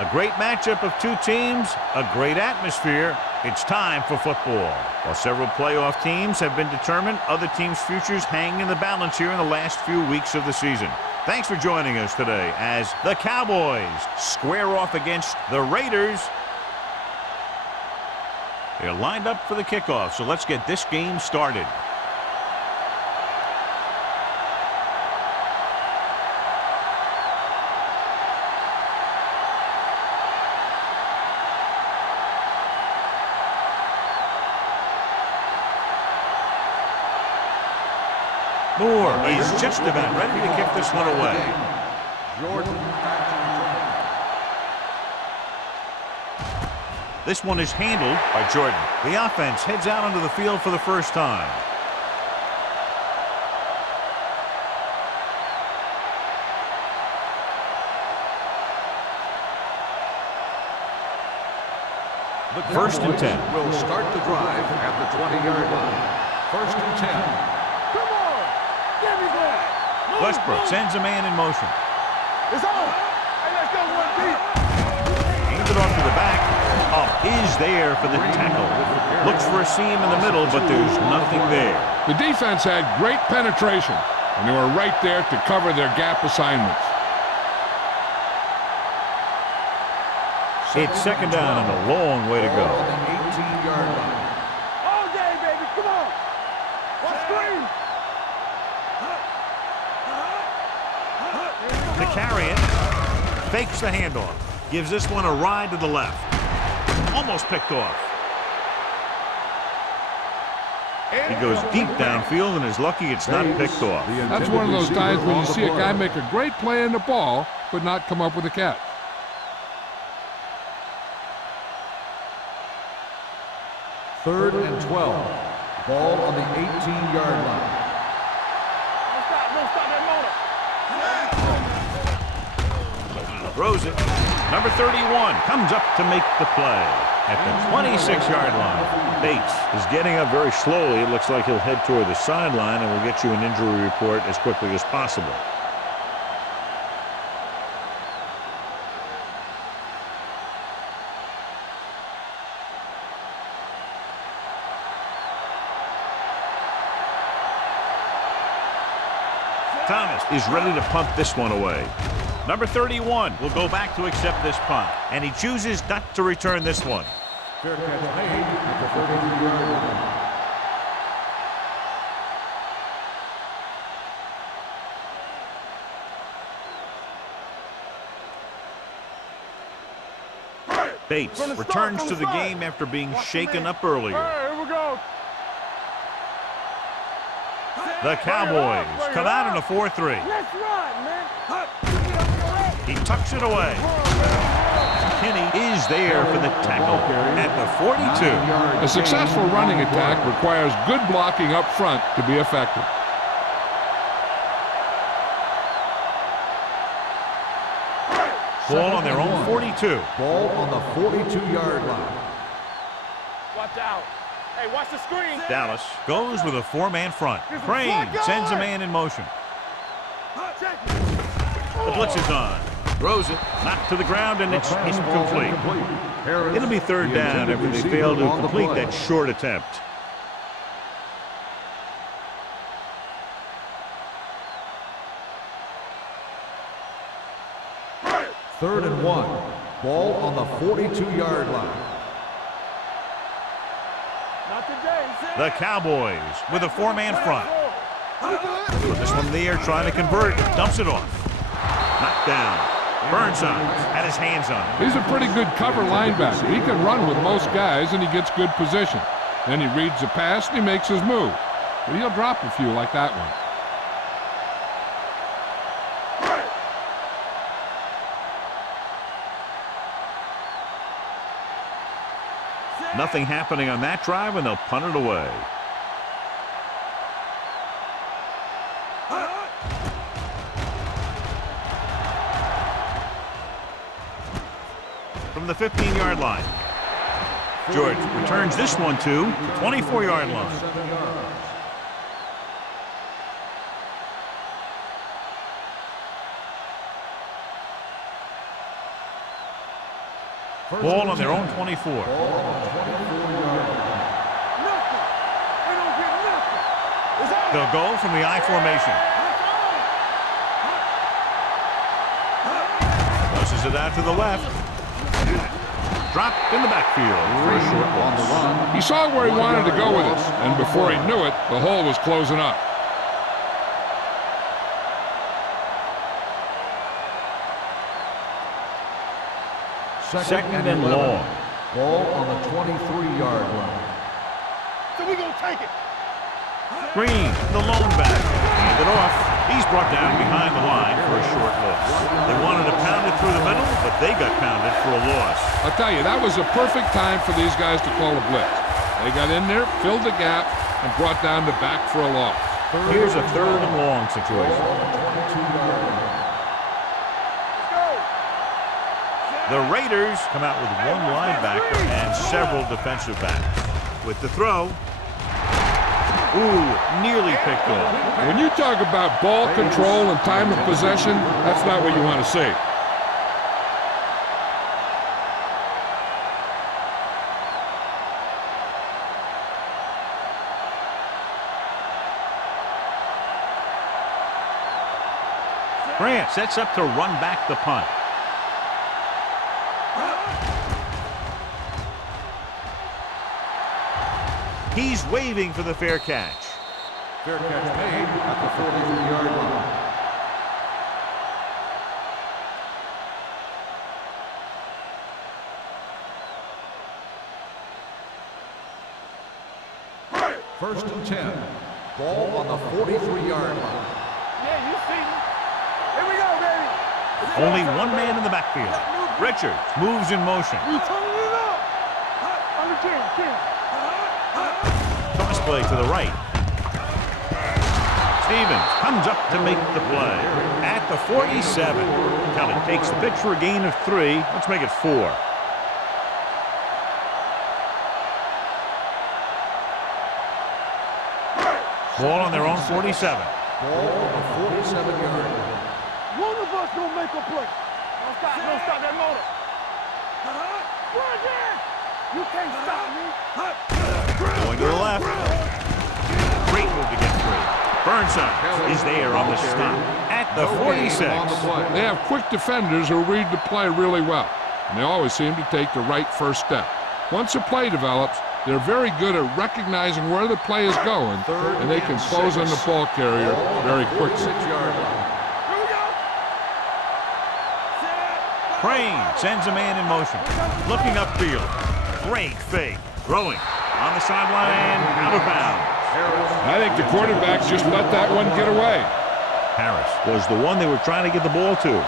A great matchup of two teams, a great atmosphere. It's time for football. While several playoff teams have been determined, other teams' futures hang in the balance here in the last few weeks of the season. Thanks for joining us today as the Cowboys square off against the Raiders. They're lined up for the kickoff, so let's get this game started. Moore is just about ready to kick this one away. This one is handled by Jordan. The offense heads out onto the field for the first time. The first and 10 will start the drive at the 20-yard line. First and 10. Westbrook sends a man in motion. It's on. Hey, let's go one deep. Hands it off to the back. Is there for the tackle. Looks for a seam in the middle, but there's nothing there. The defense had great penetration, and they were right there to cover their gap assignments. It's second down and a long way to go. On the 18-yard line. All day, baby. Come on. Let's scream. To carry it, fakes the handoff, gives this one a ride to the left. Almost picked off. He goes deep downfield and is lucky it's not picked off. That's one of those times when you see a guy make a great play in the ball, but not come up with a catch. Third and 12. Ball on the 18-yard line. Don't stop that motor. Throws it. Number 31 comes up to make the play at the 26-yard line. Bates is getting up very slowly. It looks like he'll head toward the sideline, and we'll get you an injury report as quickly as possible. Thomas is ready to punt this one away. Number 31 will go back to accept this punt, and he chooses not to return this one. Fair catch made at the 33-yard line. Bates returns to the game after being shaken up earlier. Here we go. The Cowboys come out in a 4-3. Let's run, man. He tucks it away. Kinney is there for the tackle at the 42. A successful running attack requires good blocking up front to be effective. Ball on their own 42. Ball on the 42-yard line. Watch out. Hey, watch the screen. Dallas goes with a four-man front. Crane sends a man in motion. The blitz is on. Throws it, knocked to the ground, and it's incomplete. It'll be third down after they fail to complete that short attempt. Third and 1. Ball on the 42-yard line. Not today. The Cowboys with a four-man front. Put this one in the air, trying to convert. Dumps it off. Knocked down. Burnside had his hands on it. He's a pretty good cover linebacker. He can run with most guys, and he gets good position. Then he reads the pass, and he makes his move. But he'll drop a few like that one. Nothing happening on that drive, and they'll punt it away. From the 15-yard line, George returns this one to the 24-yard line. Ball on their own 24. Nothing. They don't get nothing. It's out. They'll go from the I formation. Pushes it out to the left. Dropped in the backfield for a short loss. He saw where he wanted to go with it, and before he knew it, the hole was closing up. Second and long. Ball on the 23-yard line. So we gonna take it. Green, the lone back. Hand it off. He's brought down behind the line for a short loss. They wanted to pound it through the middle, but they got pounded for a loss. I'll tell you, that was a perfect time for these guys to call a blitz. They got in there, filled the gap, and brought down the back for a loss. Here's a third and long situation. The Raiders come out with one linebacker and several defensive backs. With the throw. Ooh, nearly picked off. When you talk about ball control and time of possession, that's not what you want to see. Grant sets up to run back the punt. He's waving for the fair catch. Fair catch made at the 43-yard line. First and 10. Ball on the 43-yard line. Yeah, you see me. Here we go, baby. Only one man in the backfield. Richards moves in motion. We turning it up. Under 10. Toss play to the right. Stevens comes up to make the play. At the 47. Kelly takes the pitch for a gain of 3. Let's make it 4. Ball on their own 47. Ball on the 47-yard line. One of us gonna make a play. Don't stop that motor. Run there. You can't stop me. Going to the left. Great move to get through. Burnside is there on the stop at the 46. They have quick defenders who read the play really well, and they always seem to take the right first step. Once a play develops, they're very good at recognizing where the play is going, and they can close on the ball carrier very quickly. Crane sends a man in motion. Looking upfield. Great fake. Throwing on the sideline and out of bounds. I think the quarterback just let that one get away. Harris was the one they were trying to get the ball to.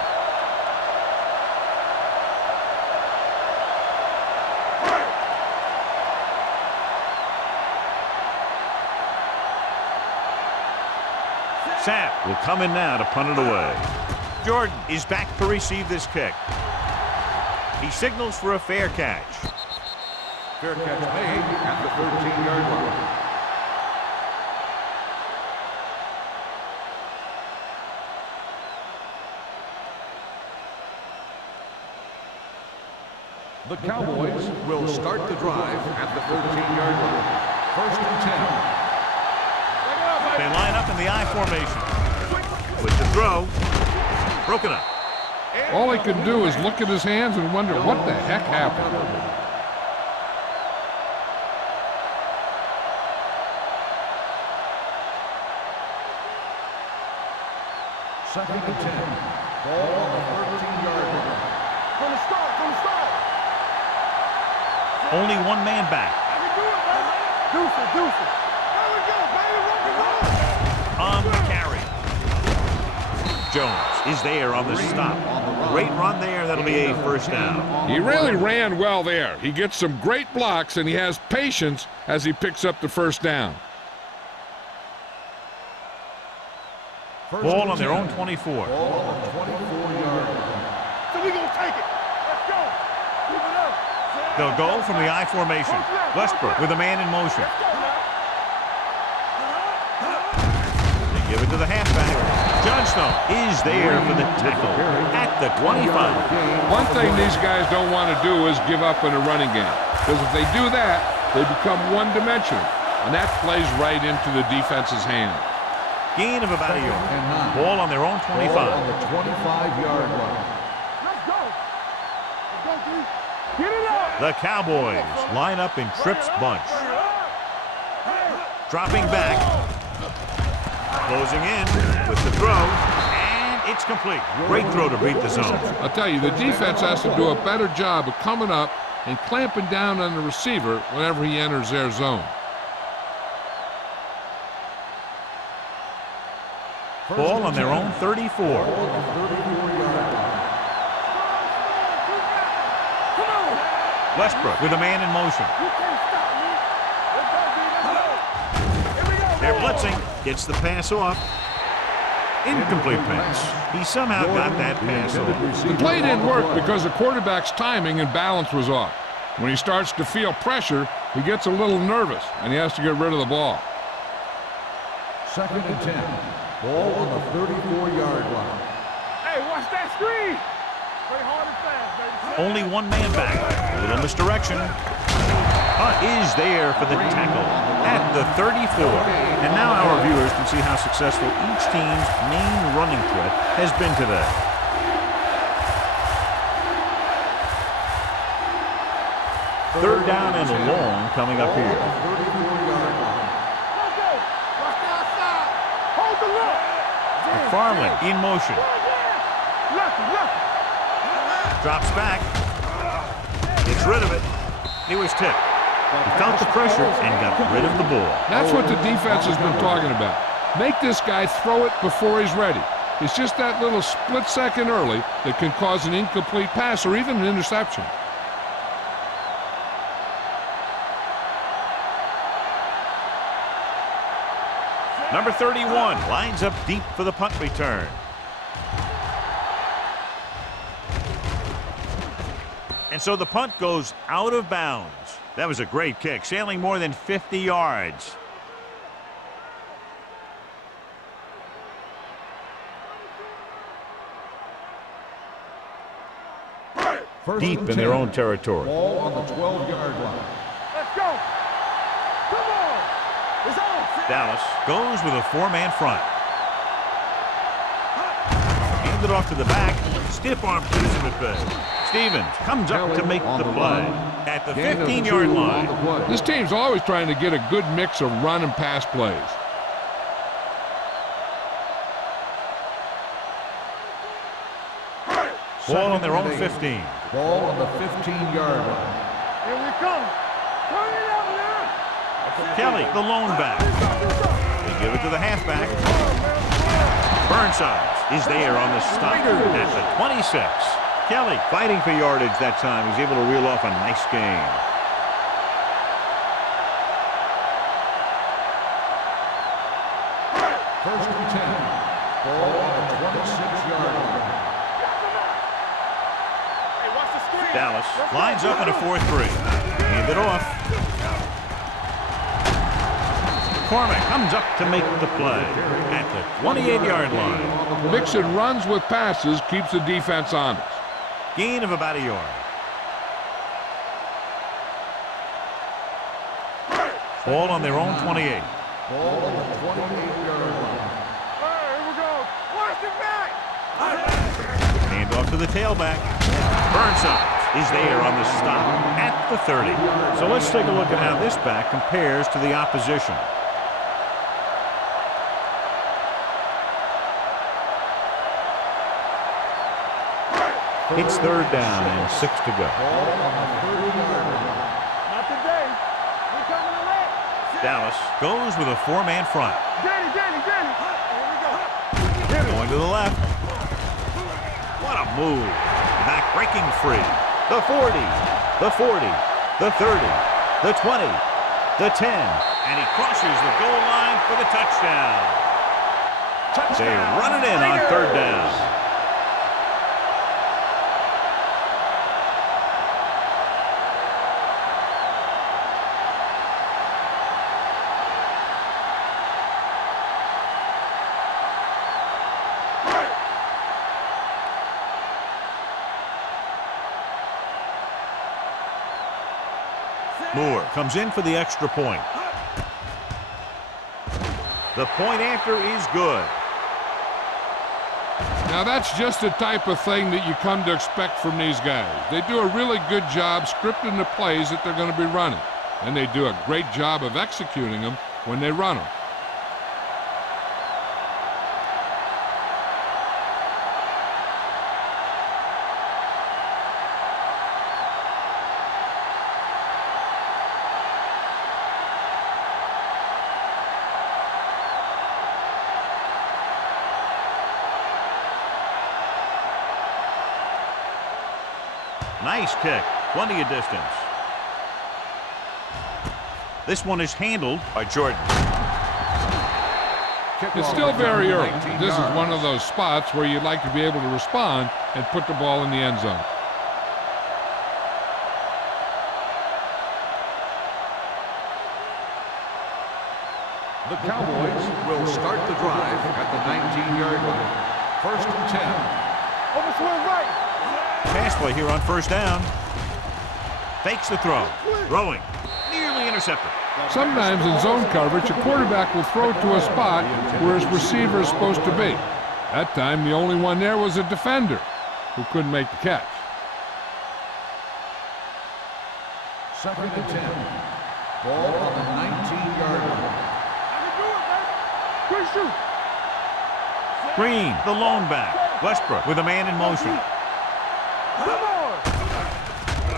Sapp will come in now to punt it away. Jordan is back to receive this kick. He signals for a fair catch. Fair catch made at the 13-yard line. The Cowboys will start the drive at the 13-yard line. First and 10. They line up in the I formation. With the throw. Broken up. All he can do is look at his hands and wonder what the heck happened. Second and 10. Ball on the 13-yard line. From the start. Only one man back. I can do it, baby. Deuce it. There we go, baby. Rock and roll. On the carry. Jones is there on the stop. Great run there. That'll be a first down. He really ran well there. He gets some great blocks, and he has patience as he picks up the first down. Ball on their own 24. Ball on the 24-yard line. So we gonna take it. Let's go. Keep it up. They'll go from the I formation. Westbrook with a man in motion. They give it to the halfback. Judge Tombstone is there for the tackle at the 25. One thing these guys don't want to do is give up in a running game, because if they do that, they become one-dimensional, and that plays right into the defense's hand. Gain of about a yard. Ball on their own 25. Ball on the 25-yard line. Let's go. Let's go, D. Get it up. The Cowboys line up in Tripp's bunch. Dropping back. Closing in with the throw. And it's complete. Great throw to beat the zone. I'll tell you, the defense has to do a better job of coming up and clamping down on the receiver whenever he enters their zone. Ball on their own 34. Westbrook with a man in motion. They're blitzing. Gets the pass off. Incomplete pass. He somehow got that pass off. The play didn't work because the quarterback's timing and balance was off. When he starts to feel pressure, he gets a little nervous, and he has to get rid of the ball. 2nd and 10. Ball on the 34-yard line. Hey, watch that screen. Play hard and fast, baby. Only one man back. A little misdirection. Is there for the tackle at the 34. And now our viewers can see how successful each team's main running threat has been today. Third down and long coming up here. McFarland in motion. Drops back. Gets rid of it. He was tipped. He felt the pressure and got rid of the ball. That's what the defense has been talking about. Make this guy throw it before he's ready. It's just that little split second early that can cause an incomplete pass or even an interception. Number 31 lines up deep for the punt return. And so the punt goes out of bounds. That was a great kick, sailing more than 50 yards. Deep in their own territory. Ball on the 12-yard line. Let's go. Come on. It's on. Dallas goes with a four-man front. Hand it off to the back. Stiff arm keeps him at bay. Stevens comes up to make the play at the 15-yard line. This team's always trying to get a good mix of run and pass plays. Ball on their own 15. Ball on the 15-yard line. Here we come. Turn it up now. Kelly, the lone back. They give it to the halfback. Burnside is there on the stop at the 26. Kelly fighting for yardage that time. He's able to reel off a nice gain. First and 10. Ball on the 26-yard line. Dallas lines up in a 4-3. Hand it off. McCormick comes up to make the play at the 28-yard line. Mixing runs with passes keeps the defense honest. Gain of about a yard. Ball on their own 28. Ball on the 28-yard line. Here we go. Watch it back. Hand off to the tailback. Burnside is there on the stop at the 30. So let's take a look at how this back compares to the opposition. It's third down and 6 to go. Not today. We coming to left. Dallas goes with a four-man front. Danny. Here we go. Going to the left. What a move. Back breaking free. The 40, the 40, the 30, the 20, the 10. And he crosses the goal line for the touchdown. They run it in on third down. Moore comes in for the extra point. The point after is good. Now that's just the type of thing that you come to expect from these guys. They do a really good job scripting the plays that they're going to be running. And they do a great job of executing them when they run them. Nice kick. Plenty of distance. This one is handled by Jordan. It's still very early. This is one of those spots where you'd like to be able to respond and put the ball in the end zone. The Cowboys will start the drive at the 19-yard line. 1st and 10. Over swing right. Pass play here on first down. Fakes the throw. Throwing. Nearly intercepted. Sometimes in zone coverage, a quarterback will throw to a spot where his receiver is supposed to be. That time, the only one there was a defender who couldn't make the catch. 2nd and 10. Ball on the 19-yard line. Quick shoot. Green, the lone back. Westbrook with a man in motion.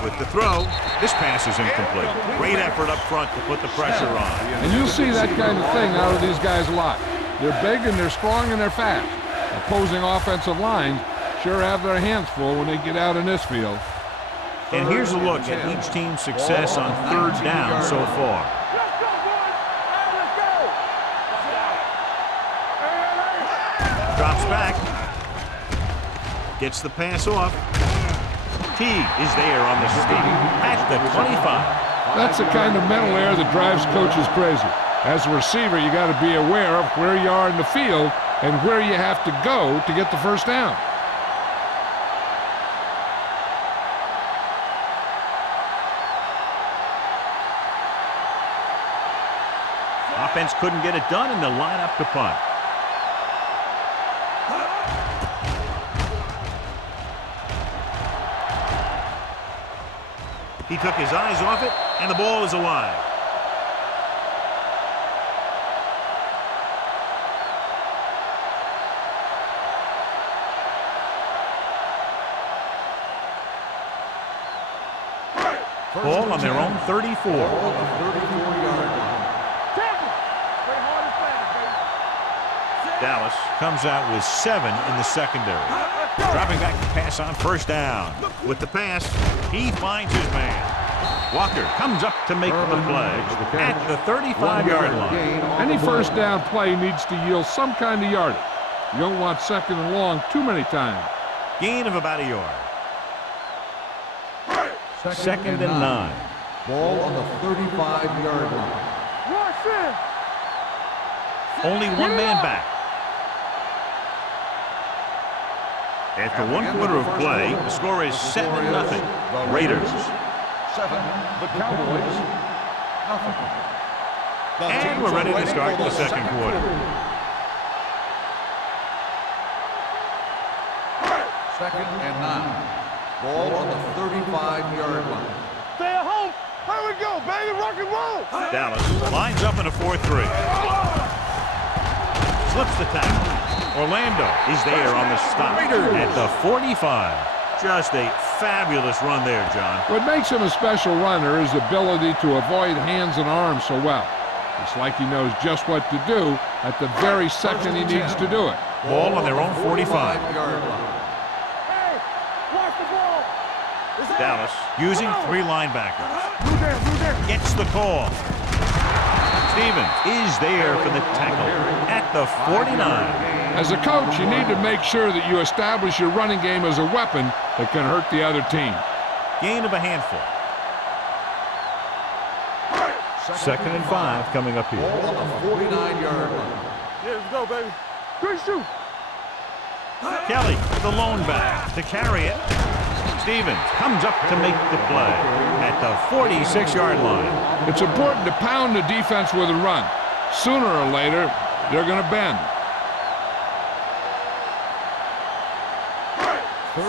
With the throw, this pass is incomplete. Great effort up front to put the pressure on. And you'll see that kind of thing out of these guys a lot. They're big and they're strong and they're fast. Opposing offensive lines sure have their hands full when they get out in this field. And here's a look at each team's success on 3rd down so far. Let's go, boys. Let's go. Drops back. Gets the pass off. Teague is there on the steam at the 25. That's the kind of mental error that drives coaches crazy. As a receiver, you got to be aware of where you are in the field and where you have to go to get the first down. Offense couldn't get it done, and they'll line up to punt. He took his eyes off it, and the ball is alive. Ball on their own 34. Ball on the 34-yard line. Dallas comes out with 7 in the secondary. Dropping back to pass on first down. With the pass, he finds his man. Walker comes up to make the play at the 35-yard line. Any first down play needs to yield some kind of yardage. You don't want 2nd and long too many times. Gain of about a yard. 2nd and 9. Ball on the 35-yard line. Rush in. Only one man back. After 1 quarter of play, the score is 7-0. Raiders. 7, the Cowboys, nothing. And we're ready to start the second quarter. 2nd and 9. Ball on the 35-yard line. Stay at home. Here we go, baby. Rock and roll. Dallas lines up in a 4-3. Slips the tackle. Orlando is there on the stop at the 45. Just a fabulous run there, John. What makes him a special runner is the ability to avoid hands and arms so well. It's like he knows just what to do at the very second he needs to do it. Ball on their own 45. Hey, watch the ball. Dallas using 3 linebackers. Move there, move there. Gets the call. Stevens is there for the tackle at the 49. As a coach, you need to make sure that you establish your running game as a weapon that can hurt the other team. Gain of a handful. 2nd and 5 coming up here. Ball on the 49-yard line. Yeah, let's go, baby. Good shoot. Kelly, the lone back, to carry it. Stevens comes up to make the play at the 46-yard line. It's important to pound the defense with a run. Sooner or later, they're going to bend.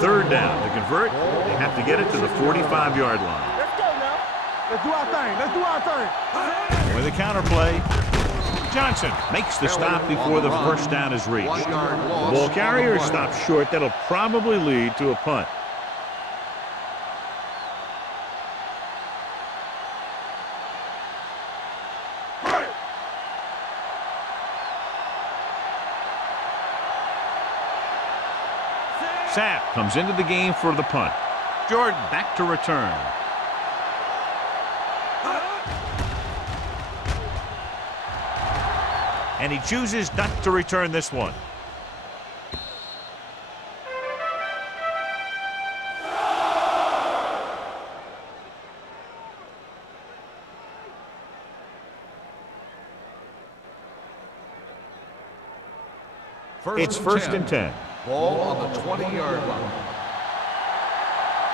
Third down. To convert, they have to get it to the 45-yard line. Let's go now. Let's do our thing. Let's do our thing. With a counter play, Johnson makes the stop before the first down is reached. The ball carrier stops short. That'll probably lead to a punt. Sapp comes into the game for the punt. Jordan back to return. And he chooses not to return this one. It's first and 10. Ball on the 20-yard line.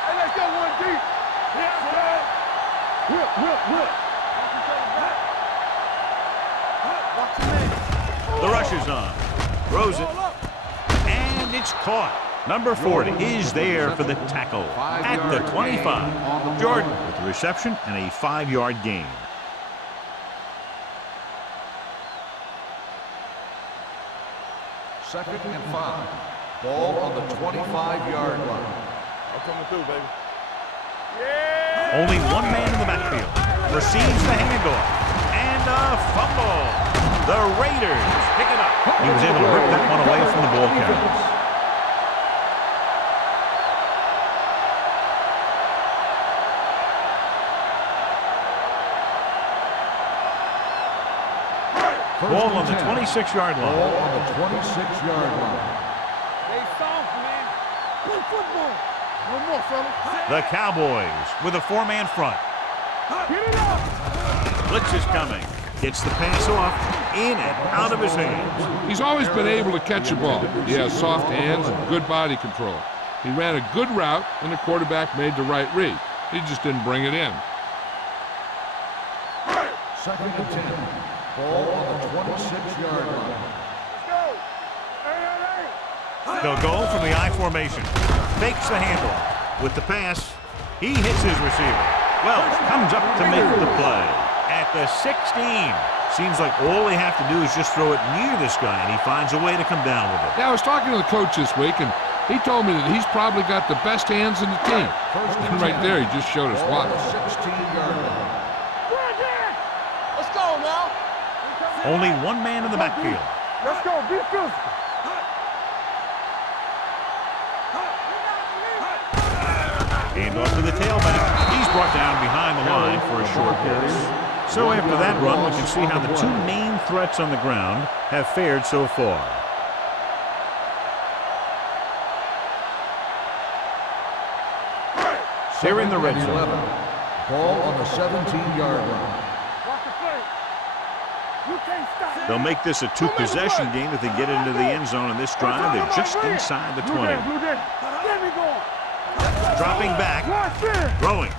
Hey, let's go one deep. Whip, whip, whip. Watch your man. The rush is on. Throws it. And it's caught. Number 40 is there for the tackle at the 25. Jordan with the reception and a 5-yard gain. Second and 5. Ball on the 25-yard line. I'm coming through, baby. Only one man in the backfield. Receives the handoff. And a fumble. The Raiders pick it up. He was able to rip that one away from the ball carriers. Ball on the 26-yard line. Ball on the 26-yard line. They soft, man. Good football. No more, fella. The Cowboys with a 4-man front. Get it up. Blitz is coming. Gets the pass off, in and out of his hands. He's always been able to catch a ball. He has soft hands and good body control. He ran a good route, and the quarterback made the right read. He just didn't bring it in. Second and 10. Ball on the 26-yard line. Let's go. Hey. They'll go from the I formation. Fakes the handoff. With the pass, he hits his receiver. Wells comes up to make the play at the 16. Seems like all they have to do is just throw it near this guy, and he finds a way to come down with it. Yeah, I was talking to the coach this week, and he told me that he's probably got the best hands in the team. And right there, he just showed us why. 16-yard line. Let's go now. Only one man in the backfield. Let's go. Be physical. Hand off to the tailback. He's brought down behind the line for a short pass. So after that run, we can see how the two main threats on the ground have fared so far. They're in the red zone. 11. Ball on the 17-yard line. Watch the play. You can't stop. They'll make this a two-possession game if they get into the end zone in this drive. They're just inside the 20. Blue day. Let me go. Dropping back, throwing.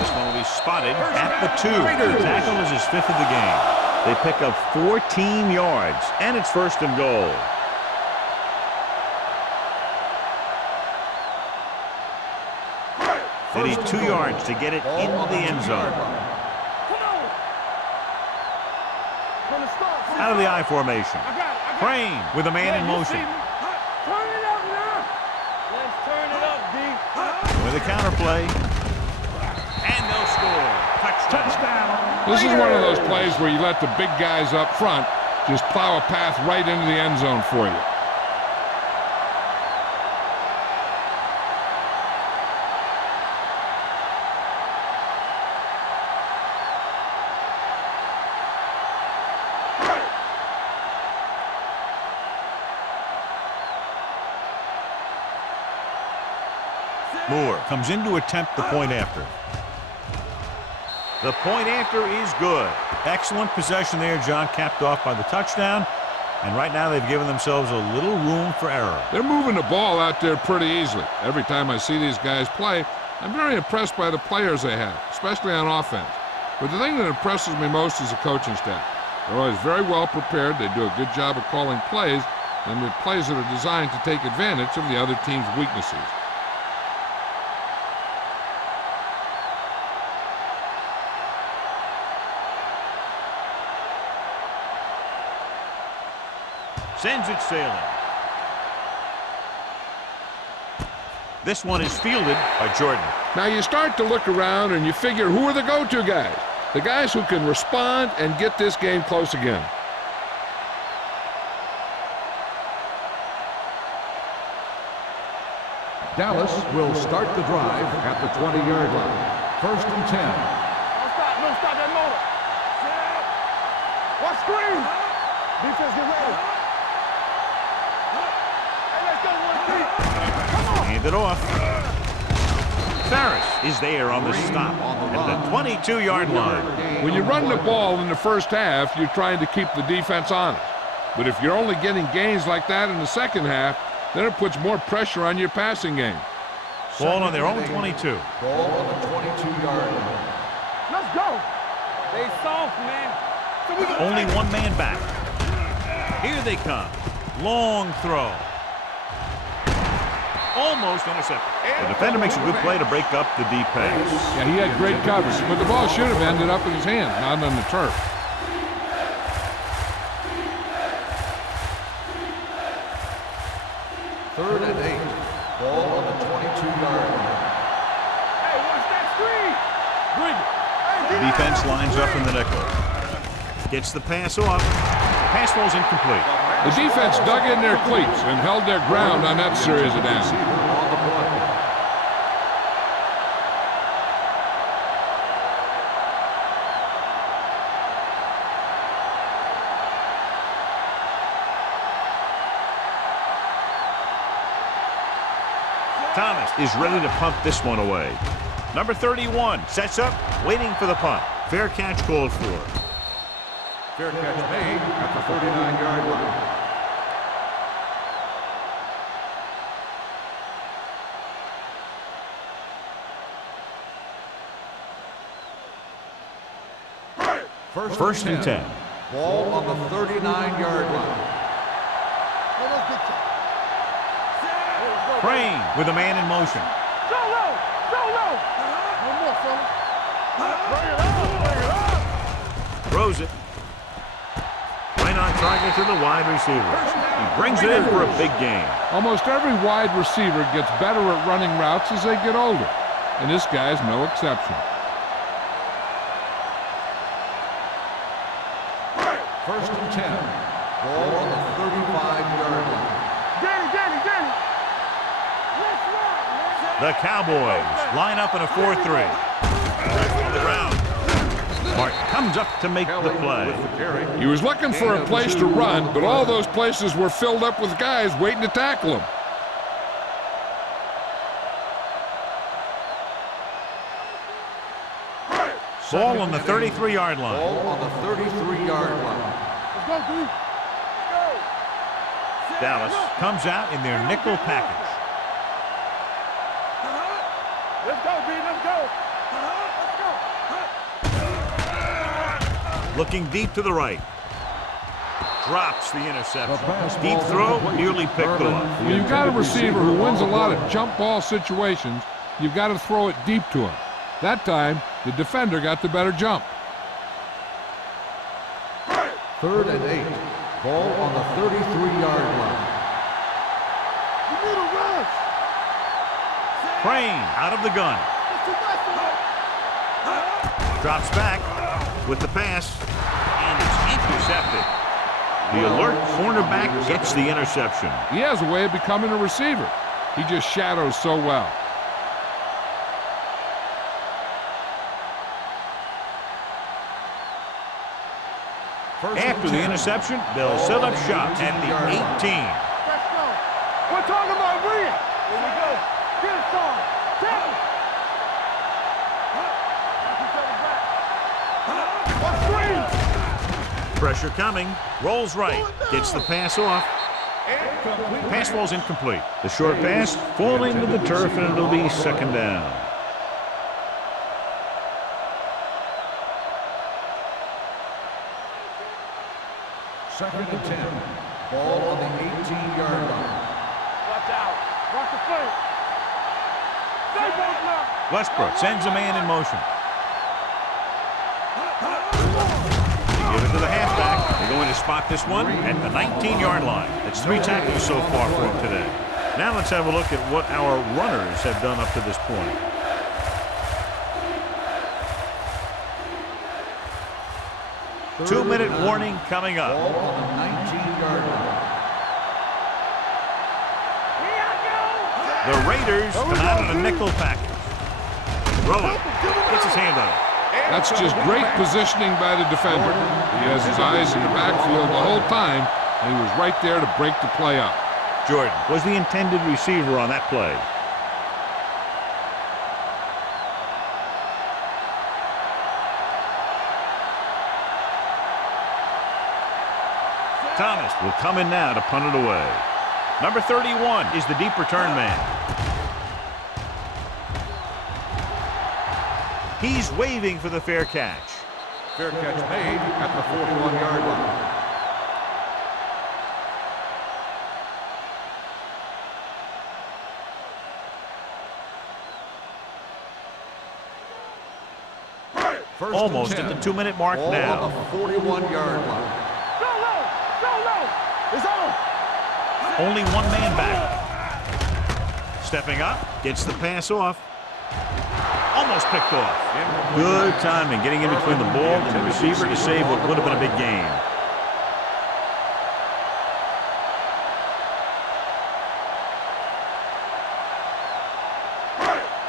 This one will be spotted at the 2. The tackle is his 5th of the game. They pick up 14 yards, and it's first and goal. They need 2 yards to get it into the end zone. Out of the I formation. Crane with a man in motion. Turn it up now. Let's turn it up, D. With a counter play. And they'll score. Touchdown. This is one of those plays where you let the big guys up front just plow a path right into the end zone for you. Moore comes in to attempt the point after. The point after is good. Excellent possession there, John, capped off by the touchdown. And right now they've given themselves a little room for error. They're moving the ball out there pretty easily. Every time I see these guys play, I'm very impressed by the players they have, especially on offense. But the thing that impresses me most is the coaching staff. They're always very well prepared. They do a good job of calling plays, and the plays that are designed to take advantage of the other team's weaknesses. Sends it sailing. This one is fielded by Jordan. Now you start to look around and you figure, who are the go-to guys? The guys who can respond and get this game close again. Dallas will start the drive at the 20-yard line. 1st and 10. No stop that motor. What screen? Defense get ready. Hey, let's go, 1-3. Come on. Hand it off. Ferris is there on the stop at the 22-yard line. When you run the ball in the first half, you're trying to keep the defense honest. But if you're only getting gains like that in the second half, then it puts more pressure on your passing game. Ball on their own 22. Ball on the 22-yard line. Let's go. They soft, man. So we Only one man back. Here they come. Long throw. Almost intercepted. The defender makes a good play to break up the deep pass. Yeah, he had great coverage, but the ball should have ended up in his hand, not on the turf. Third and 8. Ball on the 22-yard line. Hey, watch that screen. Bring it. The defense lines up in the nickel. Gets the pass off. Pass falls incomplete. The defense dug in their cleats and held their ground on that series of downs. Receiver on the play. Thomas is ready to punt this one away. Number 31 sets up, waiting for the punt. Fair catch called for. Fair catch made at the 39-yard line. First and 10. Ball on the 39-yard line. Crane with a man in motion. Go low. Go low. One more, fella. Bring it up. Bring it up. Throws it. Right on target to the wide receiver. He brings it in for a big gain. Almost every wide receiver gets better at running routes as they get older, and this guy's no exception. First and 10. Ball on the 35-yard line. Danny. Let's rock, man. The Cowboys line up in a 4-3. The ground. Martin comes up to make the Kelly play. with the carry. He was looking for a place to run, but all those places were filled up with guys waiting to tackle him. Ball on the 33-yard line. Ball on the 33-yard line. Let's go, dude. Dallas comes out in their nickel package. Let's go, B. Let's go. Looking deep to the right. Drops the interception. Deep throw, nearly picked off. When you've got a receiver who wins a lot of jump ball situations, you've got to throw it deep to him. That time, the defender got the better jump. Third and 8. Ball on the 33-yard line. You need a rush. Crane out of the gun. Drops back with the pass, and it's intercepted. The alert cornerback gets the interception. He has a way of becoming a receiver. He just shadows so well. After the interception, they'll set up shop at the 18. Let's go. We're talking about Rhea. Here we go. Get it on. Tell him. What screen? Pressure coming. Rolls right. Gets the pass off. Pass falls incomplete. The short pass falling to the turf, and it'll be second down. Second and 10. Ball on the 18-yard line. Watch out. Watch the flank. Stay back now. Westbrook sends a man in motion. They give it to the halfback. They're going to spot this one at the 19-yard line. That's 3 tackles so far for him today. Now let's have a look at what our runners have done up to this point. Two-minute warning coming up. Ball on the 19-yard line. The Raiders come out in a nickel package. Rowan gets his hand on it. That's just great positioning by the defender. He has his eyes in the backfield the whole time, and he was right there to break the play up. Jordan was the intended receiver on that play. Thomas will come in now to punt it away. Number 31 is the deep return man. He's waving for the fair catch. Fair catch made at the 41-yard line. First Almost and 10. at the 2-minute mark Ball now. on the 41-yard line. Go low. Go low. It's on. Only one man back. Stepping up, gets the pass off. Almost picked off. Good timing, getting in between the ball and the receiver to save what would have been a big gain.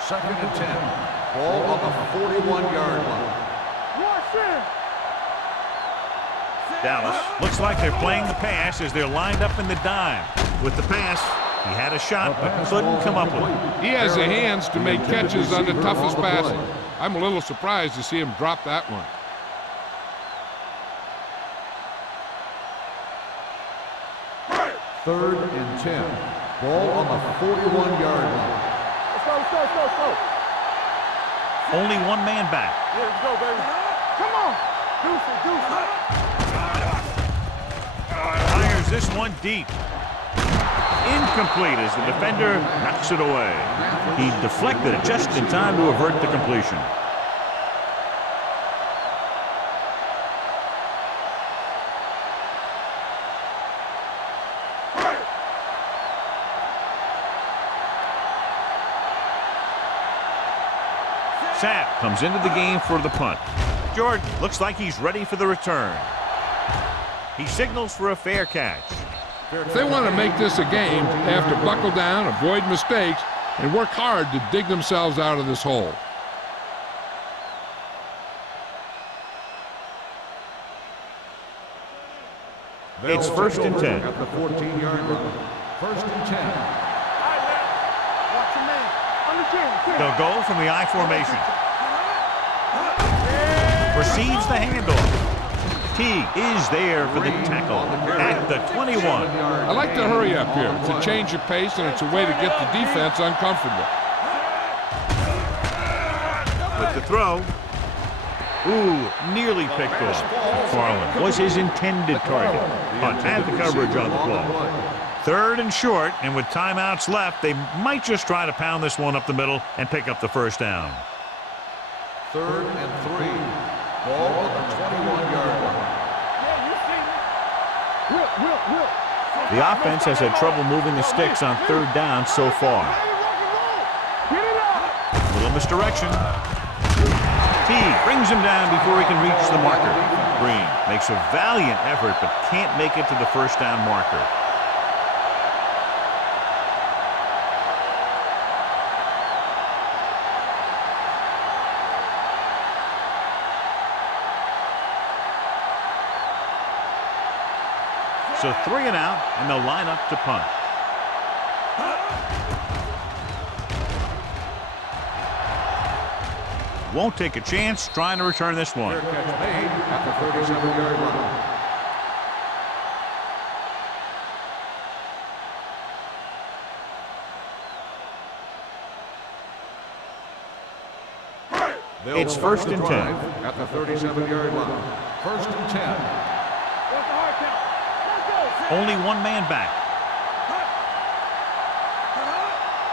Second and 10. Ball on the 41-yard line. Watch it. Dallas looks like they're playing the pass as they're lined up in the dime. With the pass, he had a shot but couldn't come up with it. He has the hands to make catches on the toughest passes. I'm a little surprised to see him drop that one. Third and 10. Ball on the 41-yard line. Let's go. Only one man back. Yeah, let's go, baby. Come on. Deuce it. Fires this one deep. Incomplete as the defender knocks it away. He deflected it just in time to avert the completion. Sapp comes into the game for the punt. Jordan looks like he's ready for the return. He signals for a fair catch. If they want to make this a game, they have to buckle down, avoid mistakes, and work hard to dig themselves out of this hole. It's first and 10. At the 14-yard line. First and 10. Watch your man. On the gym. They'll go from the I formation. Receives the handoff. Teague is there for the tackle at the 21. I like to hurry up here. It's a change of pace, and it's a way to get the defense uncomfortable. With the throw. Ooh, nearly picked off. McFarland was his intended target. Hunt had the coverage on the play. Third and short, and with timeouts left, they might just try to pound this one up the middle and pick up the first down. Third and 3. Ball on the 21-yard line. The offense has had trouble moving the sticks on third down so far. Little misdirection. Teague brings him down before he can reach the marker. Green makes a valiant effort but can't make it to the first down marker. So 3 and out, and they'll line up to punt. Won't take a chance trying to return this one. Fair catch made at the 37-yard line. It's first and 10. At the 37-yard line. First and 10. What's the hard count? Let's go. Only one man back.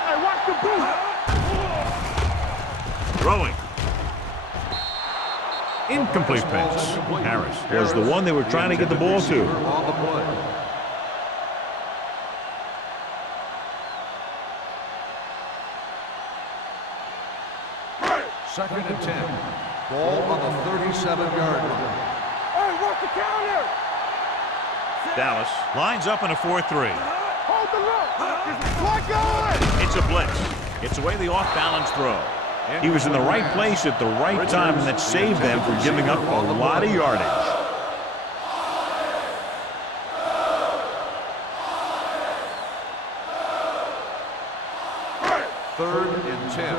Hey, watch the boot. Throwing. Incomplete pass. Harris was the one they were trying to get the ball to. On the play. Second and 10. Ball on the 37-yard line. Hey, what's the counter? Dallas lines up in a 4-3. Hold the look. What going? It's a blitz. It's away the off-balance throw. He was in the right place at the right time, and that saved them from giving up a lot of yardage. Third and 10.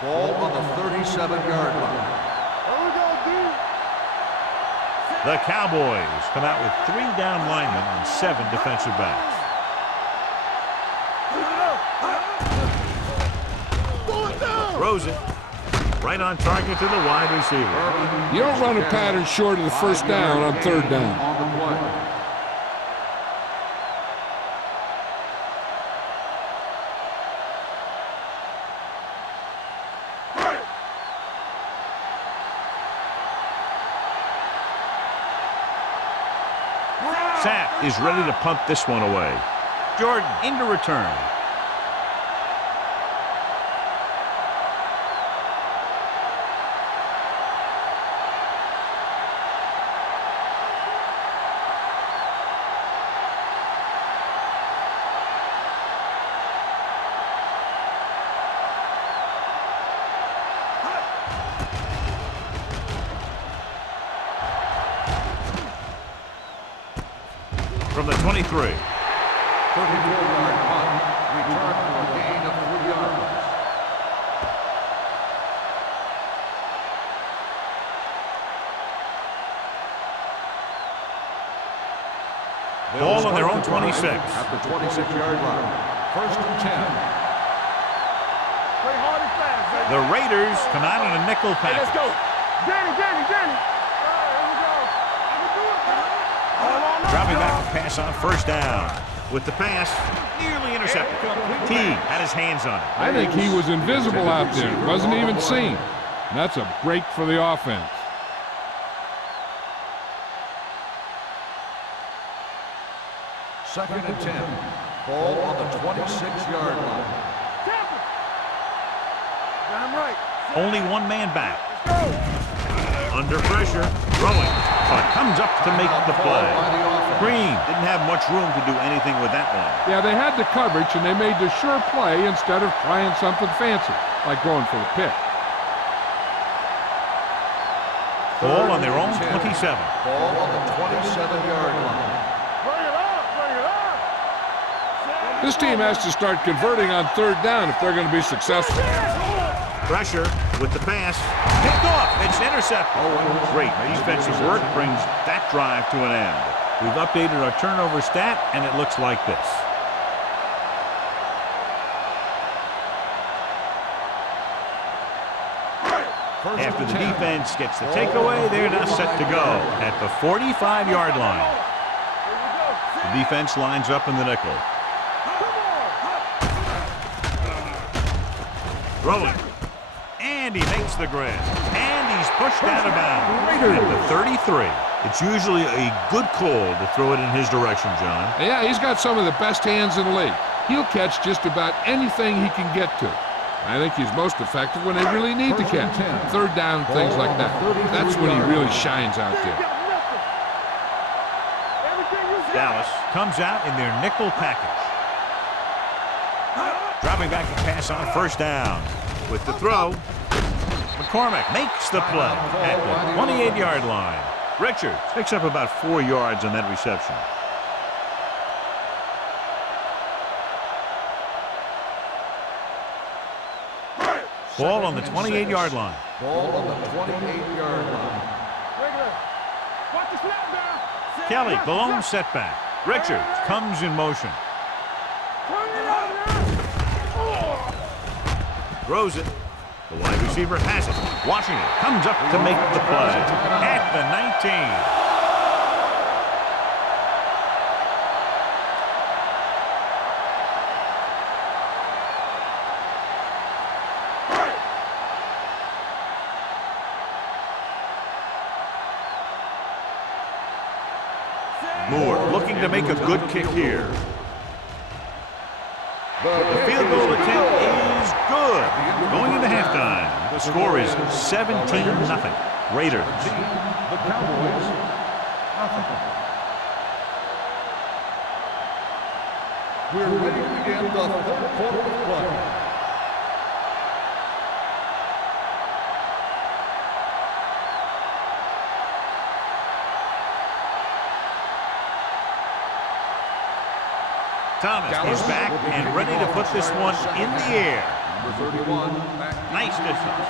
Ball on the 37-yard line. Here we go, dude. The Cowboys come out with 3 down linemen and 7 defensive backs. Throws it. Right on target to the wide receiver. You don't run a pattern short of the first down on third down. On the play. Sapp is ready to punt this one away. Jordan into return. From the 23. 34-yard punt. Return for a gain of 3 yards. Ball on their own 26. At the 26-yard line. First and 10. Play hard and fast, baby. The Raiders come out in a nickel Hey, let's package. go. Danny. All right, here we go. I can do it, man. Hold on up, Dropping back y'all. to pass on first down. With the pass, nearly intercepted. Teague had his hands on it. I think he was invisible out there. Wasn't even seen. And that's a break for the offense. Second and 10. Ball on the 26-yard line. Tampa. Damn right. Only one man back. Let's go. Under pressure, throwing, but comes up to make the play. Green didn't have much room to do anything with that one. Yeah, they had the coverage, and they made the sure play instead of trying something fancy, like going for the pick. Ball on their own 27. Ball on the 27-yard line. Bring it up. Bring it up. This team has to start converting on third down if they're going to be successful. Pressure with the pass. Picked off. It's intercepted. Great defensive work brings that drive to an end. We've updated our turnover stat, and it looks like this. After the defense gets the takeaway, they're now set to go at the 45-yard line. The defense lines up in the nickel. Throwing. And he makes the grab. And he's pushed out of bounds at the 33. It's usually a good call to throw it in his direction, John. Yeah, he's got some of the best hands in the league. He'll catch just about anything he can get to. I think he's most effective when they really need to catch. Third down, things like that. That's when he really shines out there. Dallas comes out in their nickel package. Dropping back to pass on first down. With the throw, McCormick makes the play at the 28-yard line. Richards picks up about 4 yards on that reception. Ball on the 28-yard line. Ball on the 28-yard line. Watch the snap down. Kelly, the lone setback. Richards comes in motion. Turn it on now. Throws it. The wide receiver has it. Washington comes up to make the play at the 19. Moore looking to make a good kick here. The field goal attempt is good. Going into halftime, the score is 17-0. Raiders. The Cowboys, nothing. We're ready to begin the third quarter of play. Thomas is back and ready to put this one in the air. Number 31. Nice distance.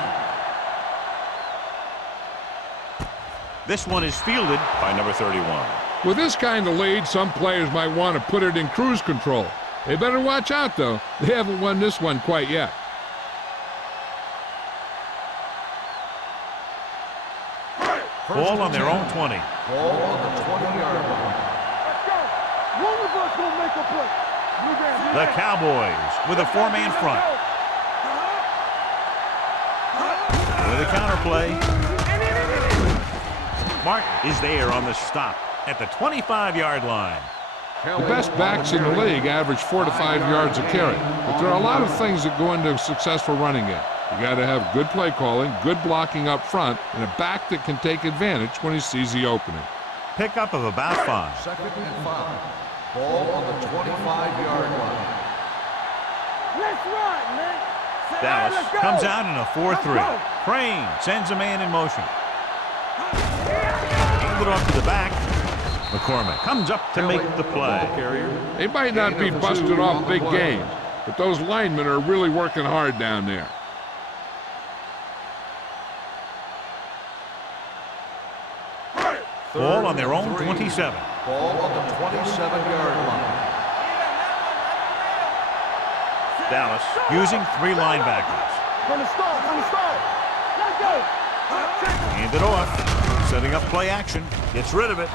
This one is fielded by number 31. With this kind of lead, some players might want to put it in cruise control. They better watch out, though. They haven't won this one quite yet. Ball on their own 20. Ball on the 20-yard line. Let's go. One of us gonna make a play. The Cowboys with a four-man front. With a counter play. Martin is there on the stop at the 25-yard line. The best backs in the league average 4 to 5 yards a carry. But there are a lot of things that go into a successful running game. You got to have good play calling, good blocking up front, and a back that can take advantage when he sees the opening. Pickup of about 5. 2nd and 5. Ball on the 25-yard line. Let's run, man. Dallas Let's go. comes out in a 4-3. Let's go. Crane sends a man in motion. Hand it off to the back. McCormick comes up to make the play. They might not be busted off big games, but those linemen are really working hard down there. Ball on their own 27. Ball on the 27-yard line. Dallas using 3 linebackers. From the start. Let's go. Hand it off. Setting up play action. Gets rid of it.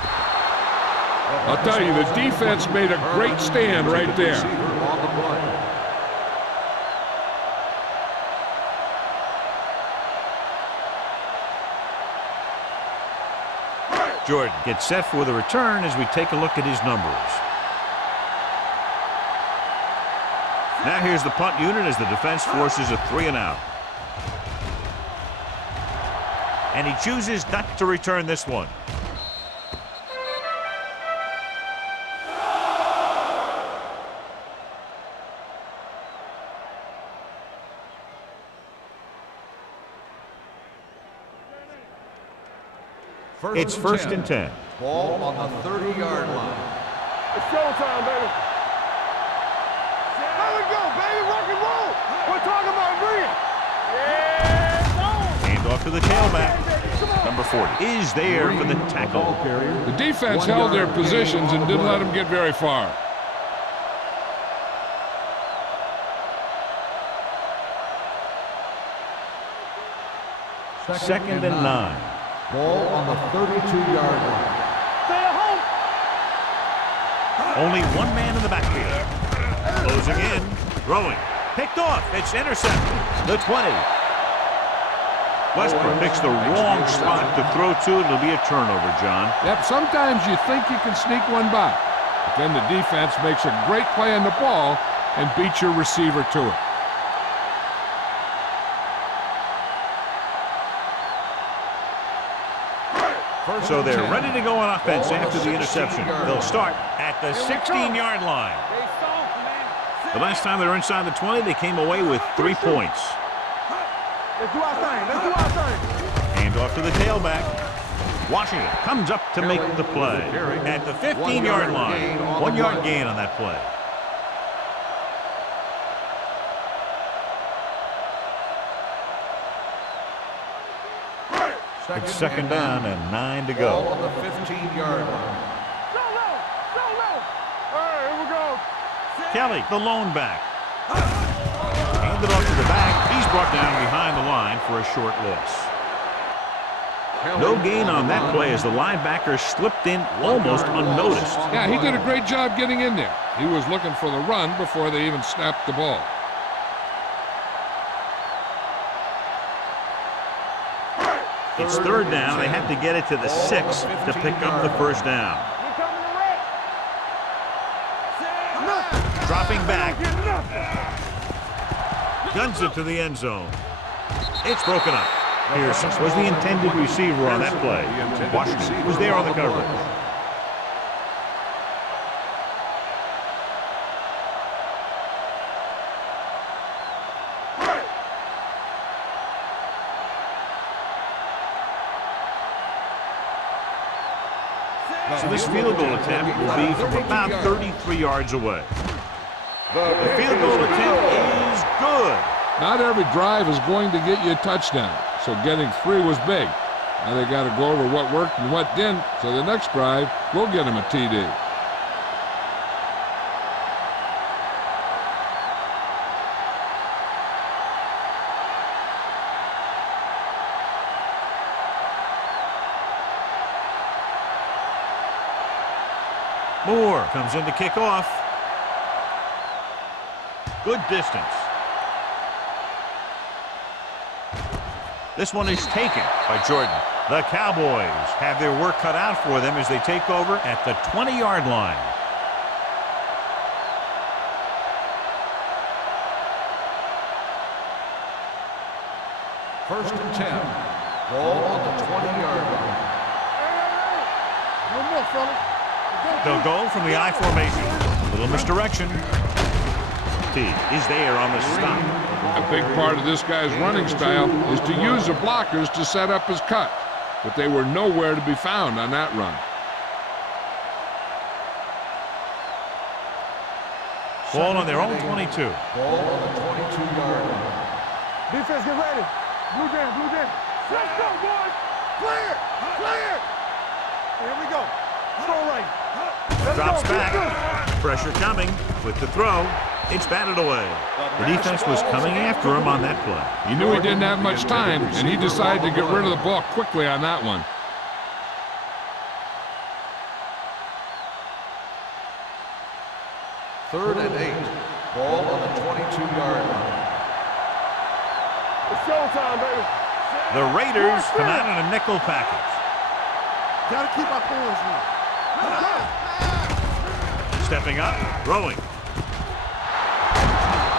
I'll tell you, the defense made a great stand right there. Receiver on the play. Jordan gets set for the return as we take a look at his numbers. Now here's the punt unit as the defense forces a 3-and-out. And he chooses not to return this one. It's 1st and 10. Ball on the 30-yard line. It's showtime, baby. There we go, baby. Rock and roll. We're talking about green. Yeah, Hand off to the tailback. Number 40 is there for the tackle. The defense held their positions and didn't let them get very far. Second and 9. Ball on the 32-yard line. Stay at home. Only one man in the backfield. Closing in. Throwing. Picked off. It's intercepted. The 20. Westbrook picks the wrong spot to throw to. It'll be a turnover, John. Yep, sometimes you think you can sneak one by. But then the defense makes a great play on the ball and beats your receiver to it. So they're ready to go on offense after the interception. They'll start at the 16-yard line. The last time they were inside the 20, they came away with 3 points. Let's do our thing. Hand off to the tailback. Washington comes up to make the play at the 15-yard line. 1-yard gain on that play. It's 2nd down and 9 to go. Ball on the 15-yard line. All right, here we go. Kelly, the lone back. Hand it off to the back. He's brought down behind the line for a short loss. No gain on that play as the linebacker slipped in almost unnoticed. Yeah, he did a great job getting in there. He was looking for the run before they even snapped the ball. It's third down. They have to get it to the 6 to pick up the first down. Dropping back. Guns it to the end zone. It's broken up. Pearson was the intended receiver on that play. Washington was there on the coverage. So this field goal attempt will be from about 33 yards away. The field goal attempt is good. Not every drive is going to get you a touchdown, so getting 3 was big. Now they got to go over what worked and what didn't, so the next drive will get them a TD. Moore comes in to kick off. Good distance. This one is taken by Jordan. The Cowboys have their work cut out for them as they take over at the 20-yard line. First and 10. Ball on the 20-yard line. No more, fellas. They'll go from the I formation. Little misdirection. T is there on the stop. A big part of this guy's running style is to use the blockers to set up his cut, but they were nowhere to be found on that run. Ball on their own 22. Ball on the 22-yard line. Defense, get ready. Blue jam, blue jam. Let's go, boys. Clear, clear. Here we go. Throw right. Drops back. Pressure coming with the throw. It's batted away. The defense was coming after him on that play. He knew he didn't have much time, and he decided to get rid of the ball quickly on that one. Third and 8. Ball on the 22-yard line. It's showtime, baby. The Raiders come out in a nickel package. Gotta keep our points in. Stepping up, throwing.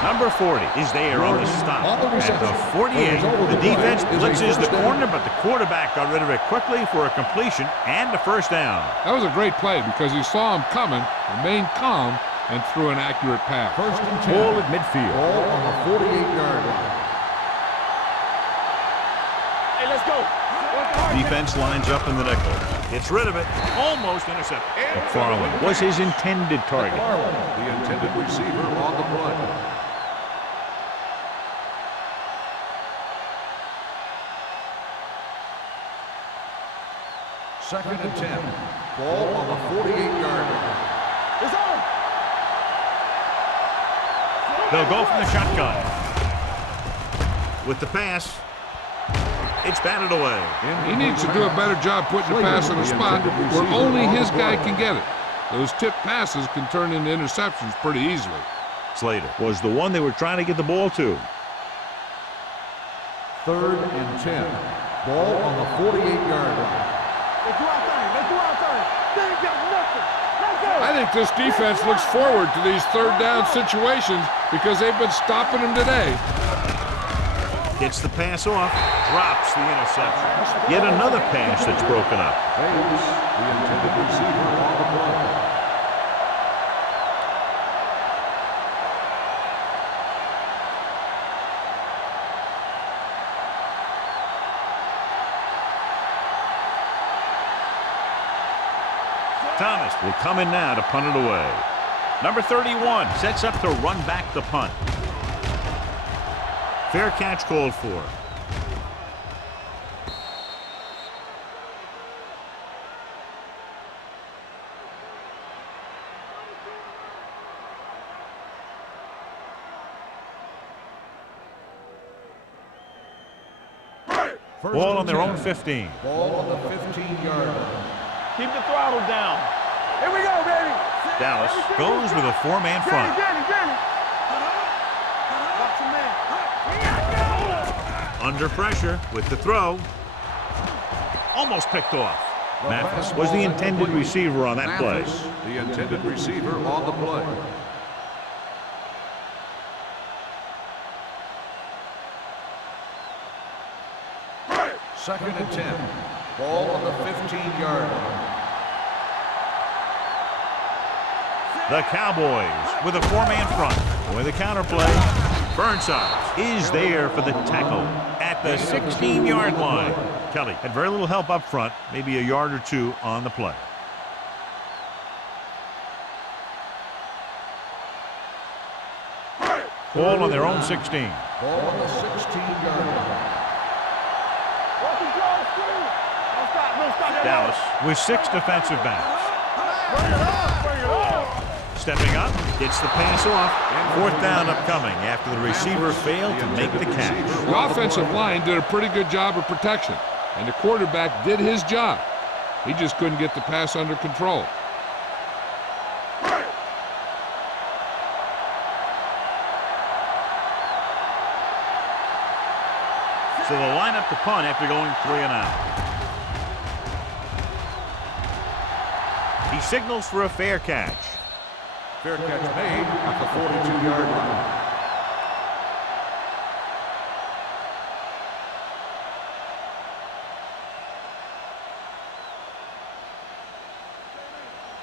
Number 40 is there on the stop. At the 48, the defense blitzes the corner, but the quarterback got rid of it quickly for a completion and a first down. That was a great play because he saw him coming, remained calm, and threw an accurate pass. First and 10. Ball at midfield. Ball on the 48-yard line. Hey, let's go. Defense lines up in the nickel. Gets rid of it. Almost intercepted. McFarland was his intended target. The intended receiver on the play. Second and 10. Ball on the 48-yard line. It's on. They'll go from the shotgun. With the pass, it's batted away. He needs to do a better job putting the pass in a spot where only his guy can get it. Those tip passes can turn into interceptions pretty easily. Slater was the one they were trying to get the ball to. Third and 10. Ball on the 48-yard line. They do our thing. They do our thing. They ain't got nothing. Let's go. I think this defense looks forward to these third down situations because they've been stopping them today. Gets the pass off, drops the interception. Yet another pass that's broken up. Hayes, the intended receiver on the play. Thomas will come in now to punt it away. Number 31 sets up to run back the punt. Fair catch called for. Ball on their own 15. Ball on the 15-yard line. Keep the throttle down. Here we go, baby. Dallas goes with a four-man front. Get it. Watch your man. Under pressure with the throw. Almost picked off. Mathis was the intended receiver on that play. Mathis, the intended receiver on the play. Second and 10. Ball on the 15-yard line. The Cowboys with a four-man front. With the counter play, Burnside is there for the tackle at the 16-yard line. Kelly had very little help up front, maybe a yard or two on the play. Ball on their own 16. Ball on the 16-yard line. Dallas with 6 defensive backs. Bring it on. Stepping up, gets the pass off. Fourth down upcoming after the receiver failed to make the catch. The offensive line did a pretty good job of protection, and the quarterback did his job. He just couldn't get the pass under control. So they'll line up the punt after going 3 and out. He signals for a fair catch. Fair catch made at the 42-yard line.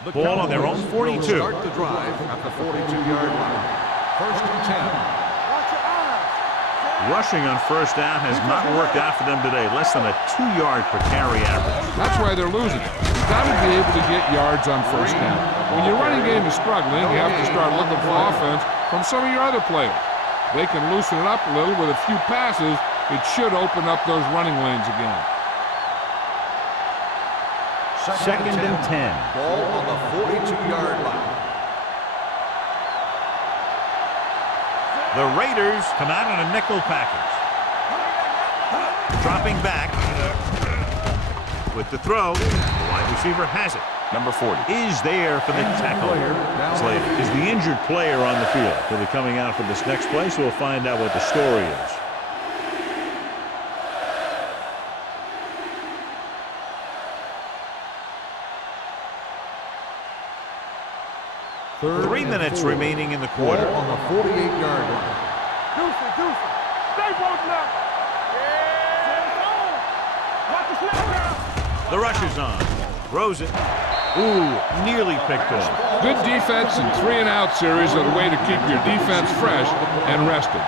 The Ball on their own 42. Will start the drive at the 42-yard line. First and 10. Watch your eyes. Rushing on first down has not worked out for them today. Less than a 2-yard per carry average. That's why they're losing. You've got to be able to get yards on first down. When your running game is struggling, you have to start looking for offense from some of your other players. They can loosen it up a little with a few passes. It should open up those running lanes again. Second and 10. Ball on the 42-yard line. The Raiders come out in a nickel package. Dropping back with the throw. The wide receiver has it. Number 40 is there for the tackle. Slade is the injured player on the field. He'll be coming out for this next play, so we'll find out what the story is. Third 3 minutes remaining in the quarter. Ball on the 48-yard line. Deuce it. Stay both left. Watch the snap down. The rush is on. Throws it. Ooh, nearly picked off. Good defense and 3-and-out series are the way to keep your defense fresh and rested.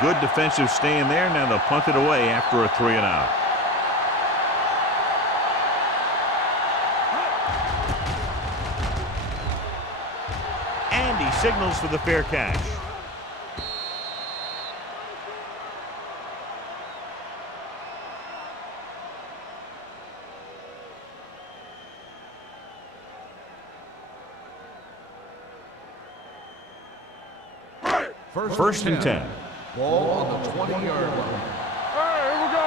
Good defensive stand there. Now they'll punt it away after a 3-and-out. And he signals for the fair catch. First and 10. Ball on the 20-yard line. Hey, here we go.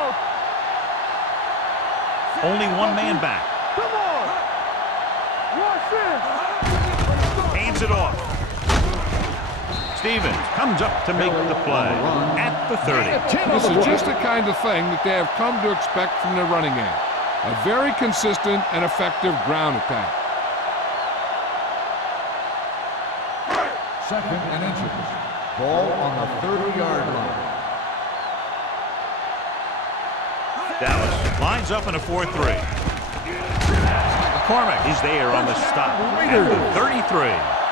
Only one man back. Come on. Watch this. Hands it off. Stevens comes up to make the play at the 30. This is just the kind of thing that they have come to expect from their running game. A very consistent and effective ground attack. Second and inches. Ball on the 30-yard line. Dallas lines up in a 4-3. McCormick is there on the stop at the 33.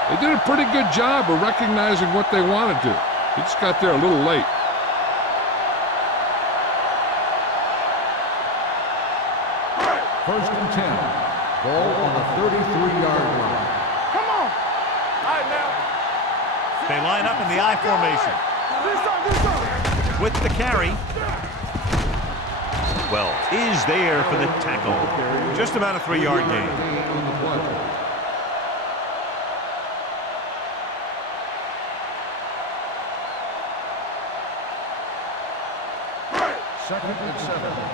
They did a pretty good job of recognizing what they wanted to. He just got there a little late. First and 10. Ball on the 33-yard line. Come on. All right, now. They line up in the I formation. This side. With the carry. 12 is there for the tackle. Just about a 3-yard gain.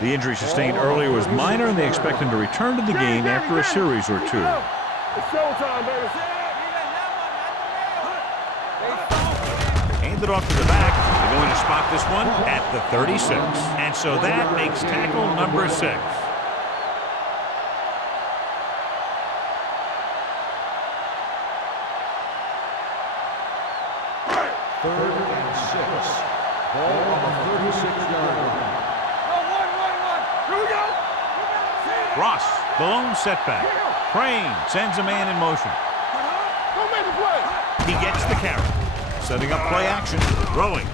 The injury sustained earlier was minor, and they expect him to return to the game after a series or two. It's showtime, baby. Handed off to the back. They're going to spot this one at the 36. And so that makes tackle number 6. Third and 6. Ball on the 36-yard line. Here we go. Ross, the lone setback. Crane sends a man in motion. Don't make the play. He gets the carry. Setting up play action. Throwing.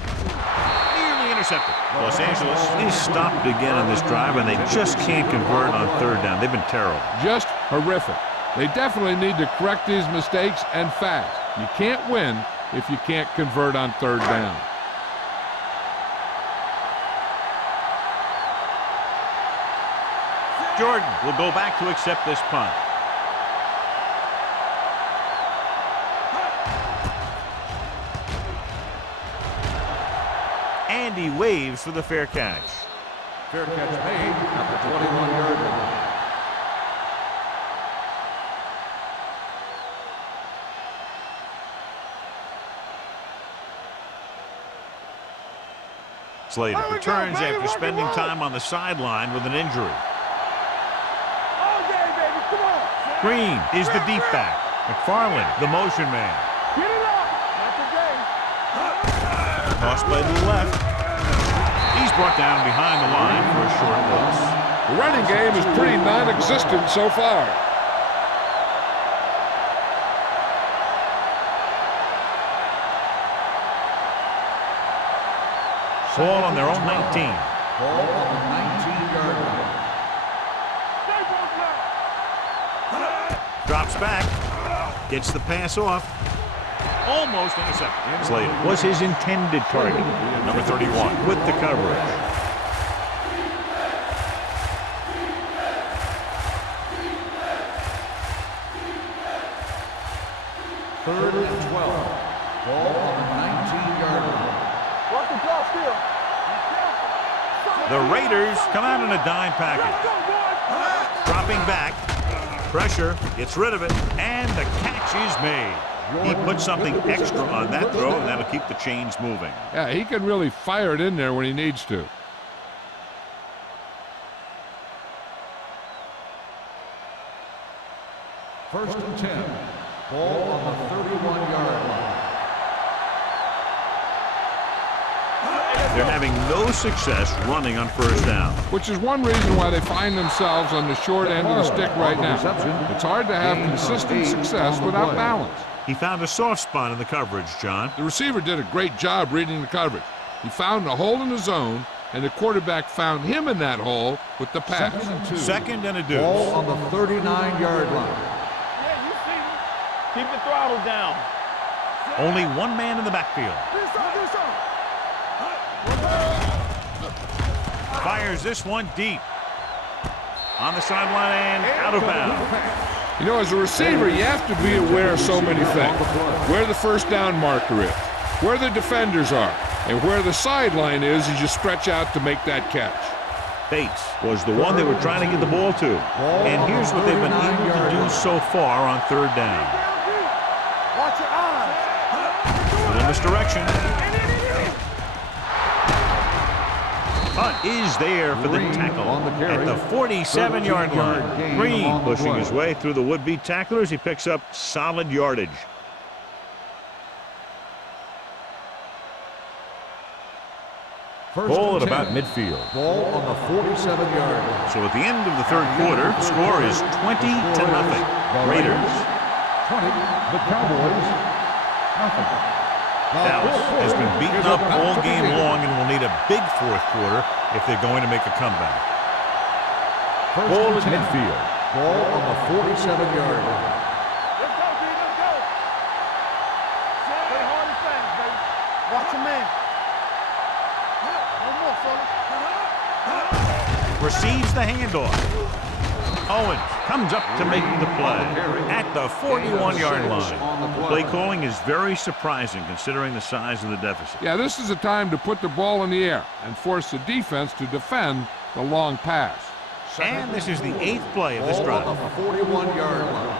Nearly intercepted. Los Angeles is stopped again on this drive, and they just can't convert on third down. They've been terrible. Just horrific. They definitely need to correct these mistakes and fast. You can't win if you can't convert on third down. Jordan will go back to accept this punt. And he waves for the fair catch. Fair catch made at the 21-yard line. Slater returns after spending time on the sideline with an injury. All day, baby. Come on. Green is the deep back. McFarland, the motion man. Get it up. Not today. Tossed by the left. He's brought down behind the line for a short loss. The running game is pretty non-existent so far. Ball on their own 19. Ball on the 19-yard line. Drops back. Gets the pass off. Almost intercepted. Slater was his intended target. Number 31 with the coverage. Third and 12. Ball on the 19-yard line. Watch the clock still. The Raiders come out in a dime package. Dropping back. Pressure. Gets rid of it. And the catch is made. He put something extra on that throw, and that'll keep the chains moving. Yeah, he can really fire it in there when he needs to. First and 10. Ball on the 31-yard line. They're having no success running on first down. Which is one reason why they find themselves on the short end of the stick right now. It's hard to have consistent success without balance. He found a soft spot in the coverage, John. The receiver did a great job reading the coverage. He found a hole in the zone, and the quarterback found him in that hole with the pass. Second and a deuce. Ball on the 39-yard line. Yeah, you see me. Keep the throttle down. Only one man in the backfield. Fires this one deep. On the sideline and out of bounds. You know, as a receiver, you have to be aware of so many things. Where the first down marker is, where the defenders are, and where the sideline is as you stretch out to make that catch. Bates was the one they were trying to get the ball to. And here's what they've been able to do so far on third down. Watch your eyes. In this direction. Punt is there for the tackle at the 47-yard line. Green pushing his way through the would-be tacklers. He picks up solid yardage. Ball at about midfield. Ball on the 47-yard line. So at the end of the third quarter, the score is 20-0. Raiders. 20, the Cowboys, nothing. Dallas has been beaten up all game long and will need a big fourth quarter if they're going to make a comeback. Ball at midfield. Ball on the 47-yard line. Let's go, D. Let's go. Play hard and fast, baby. Watch your man. No more, fella. receives the handoff. Owens comes up to make the play at the 41-yard line. Play calling is very surprising considering the size of the deficit. Yeah, this is a time to put the ball in the air and force the defense to defend the long pass. And this is the 8th play of this drive. On the 41-yard line.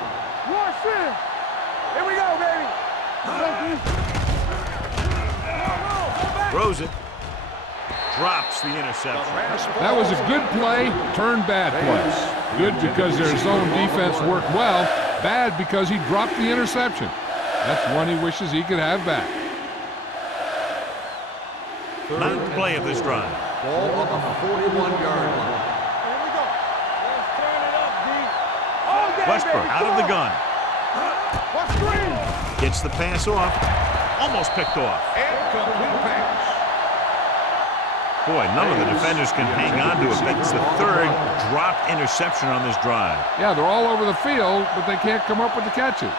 Watch this. Here we go, baby. Throws it. Drops the interception. That was a good play, turned bad play. Good because their zone defense worked well. Bad because he dropped the interception. That's one he wishes he could have back. 9th play of this drive. Ball on the 41-yard line. Here we go. Let's turn it up, D. All day, Westbrook baby. out of the gun. Watch screen. Gets the pass off. Almost picked off. Incomplete pass. Boy, none of the defenders can hang on to it. That's the 3rd dropped interception on this drive. Yeah, they're all over the field, but they can't come up with the catches.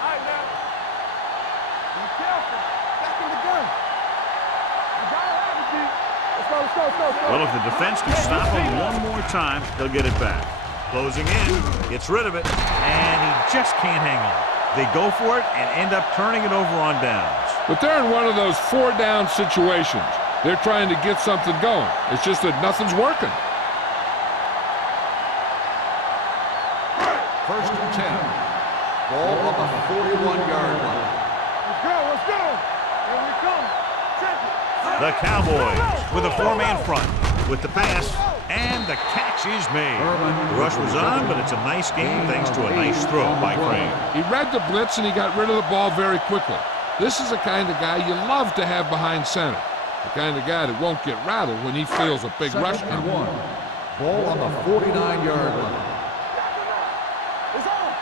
All right, now. Be careful. Back in the gun. You gotta have it, D. Let's go. Well, if the defense can stop him one more time, they'll get it back. Closing in, gets rid of it, and he just can't hang on. They go for it and end up turning it over on downs. But they're in one of those 4-down situations. They're trying to get something going. It's just that nothing's working. First and 10. Ball on the 41-yard line. Let's go. Here we come. Check it. The Cowboys with a 4-man front with the pass, and the catch is made. The rush was on, but it's a nice game thanks to a nice throw by Crane. He read the blitz and he got rid of the ball very quickly. This is the kind of guy you love to have behind center. The kind of guy that won't get rattled when he feels a big rush Second and coming. 1. Ball on the 49-yard line. It's on.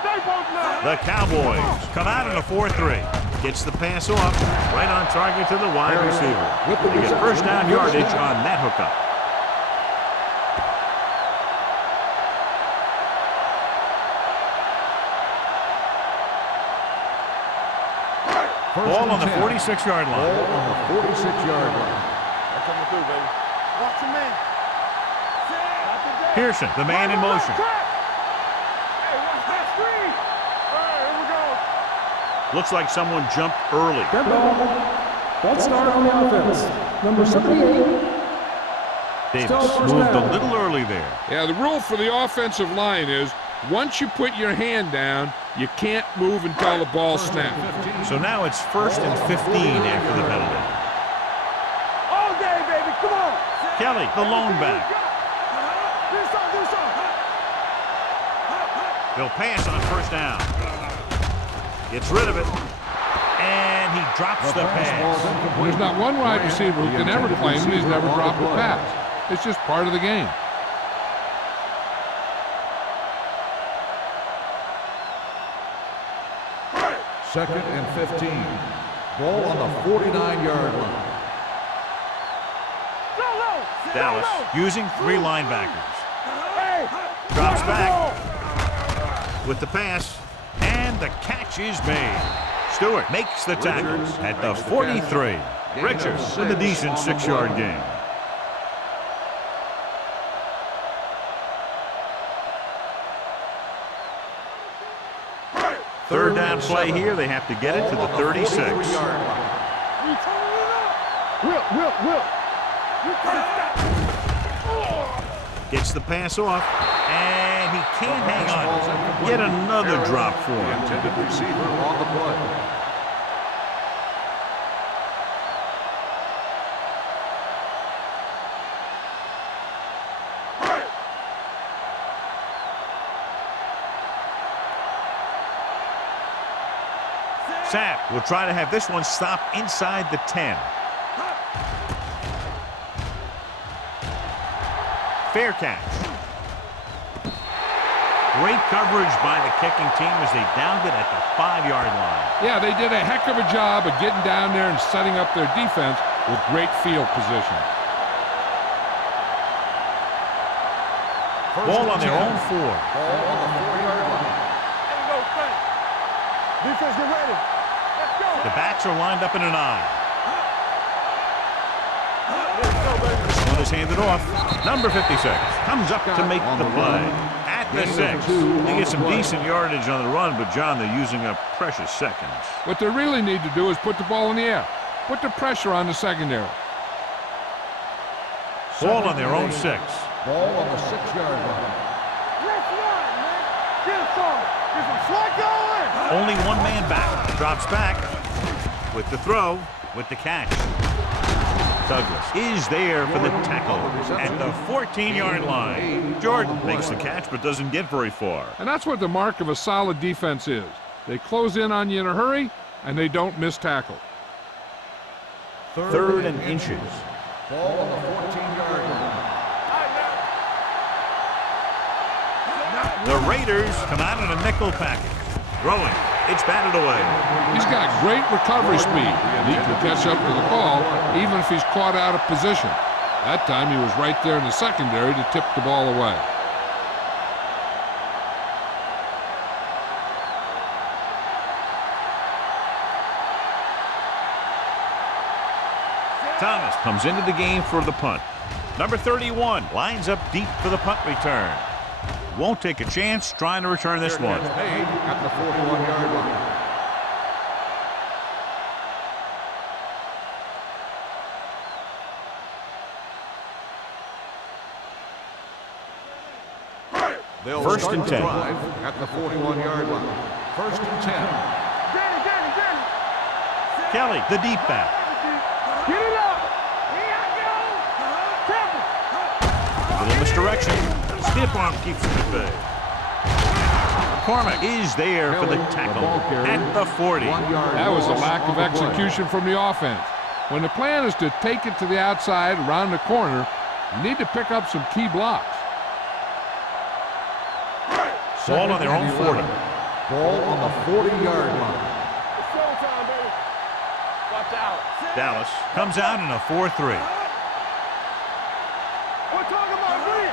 Stay both now. The Cowboys come out in a 4-3. Gets the pass off, right on target to the wide receiver. They get first down yardage on that hookup. Ball on the 46-yard line. Ball on the 46-yard line. They're coming through, baby. Watch your man. Pearson, the man in motion. Hey, watch that screen. All right, here we go. Looks like someone jumped early. Red ball. False start on the offense. Number 78. Davis Still first moved a down. little early there. Yeah, the rule for the offensive line is once you put your hand down, you can't move until the ball snaps. So now it's 1st and 15 after the penalty. All day, baby. Come on. Kelly, the lone back. Do something. They'll pass on first down. Gets rid of it. And he drops the pass. There's not one wide receiver who can ever claim that he's never dropped a pass. It's just part of the game. Second and 15. Ball on the 49-yard line. Dallas using 3 linebackers. Hey. Drops back with the pass. And the catch is made. Stewart makes the tackle at the 43. Richards with a decent 6-yard gain. Third down play here. They have to get it to the 36. Will. Gets the pass off, and he can't hang on. Yet another drop for The him. intended receiver on the play. Sapp will try to have this one stop inside the 10. Fair catch. Great coverage by the kicking team as they downed it at the 5-yard line. Yeah, they did a heck of a job of getting down there and setting up their defense with great field position. Ball on their own 4. Ball on the 4-yard line. Ain't no thing. Defense, get ready. Let's go. The backs are lined up in an I. This one is handed off. Number 56 comes up to make the play. At the 6. They get some decent yardage on the run, but, John, they're using up precious seconds. What they really need to do is put the ball in the air. Put the pressure on the secondary. Ball on their own 6. Ball on the 6-yard line. Let's run, man. Get some. Get some slot going. Only one man back. Drops back with the throw, with the catch. Douglas is there for the tackle at the 14-yard line. Jordan makes the catch but doesn't get very far. And that's what the mark of a solid defense is. They close in on you in a hurry, and they don't miss tackle. Third and inches. Ball on the 14-yard line. The Raiders come out in a nickel package. Throwing. It's batted away. He's got great recovery speed, and he can catch up to the ball even if he's caught out of position. That time he was right there in the secondary to tip the ball away. Thomas comes into the game for the punt. Number 31 lines up deep for the punt return. Won't take a chance trying to return this one. Made at the 41-yard line. They'll First start and the 10. drive at the 41-yard line. First and 10. Danny. Kelly, the deep back. Get it up. Here I go. Temple. A little misdirection. Stiff arm keeps him at bay. McCormick is there for the tackle at the 40. That was a lack of execution from the offense. When the plan is to take it to the outside around the corner, you need to pick up some key blocks. Ball on their own 40. Ball on the 40-yard line. It's showtime, baby. Watch out. Dallas comes out in a 4-3. We're talking about win.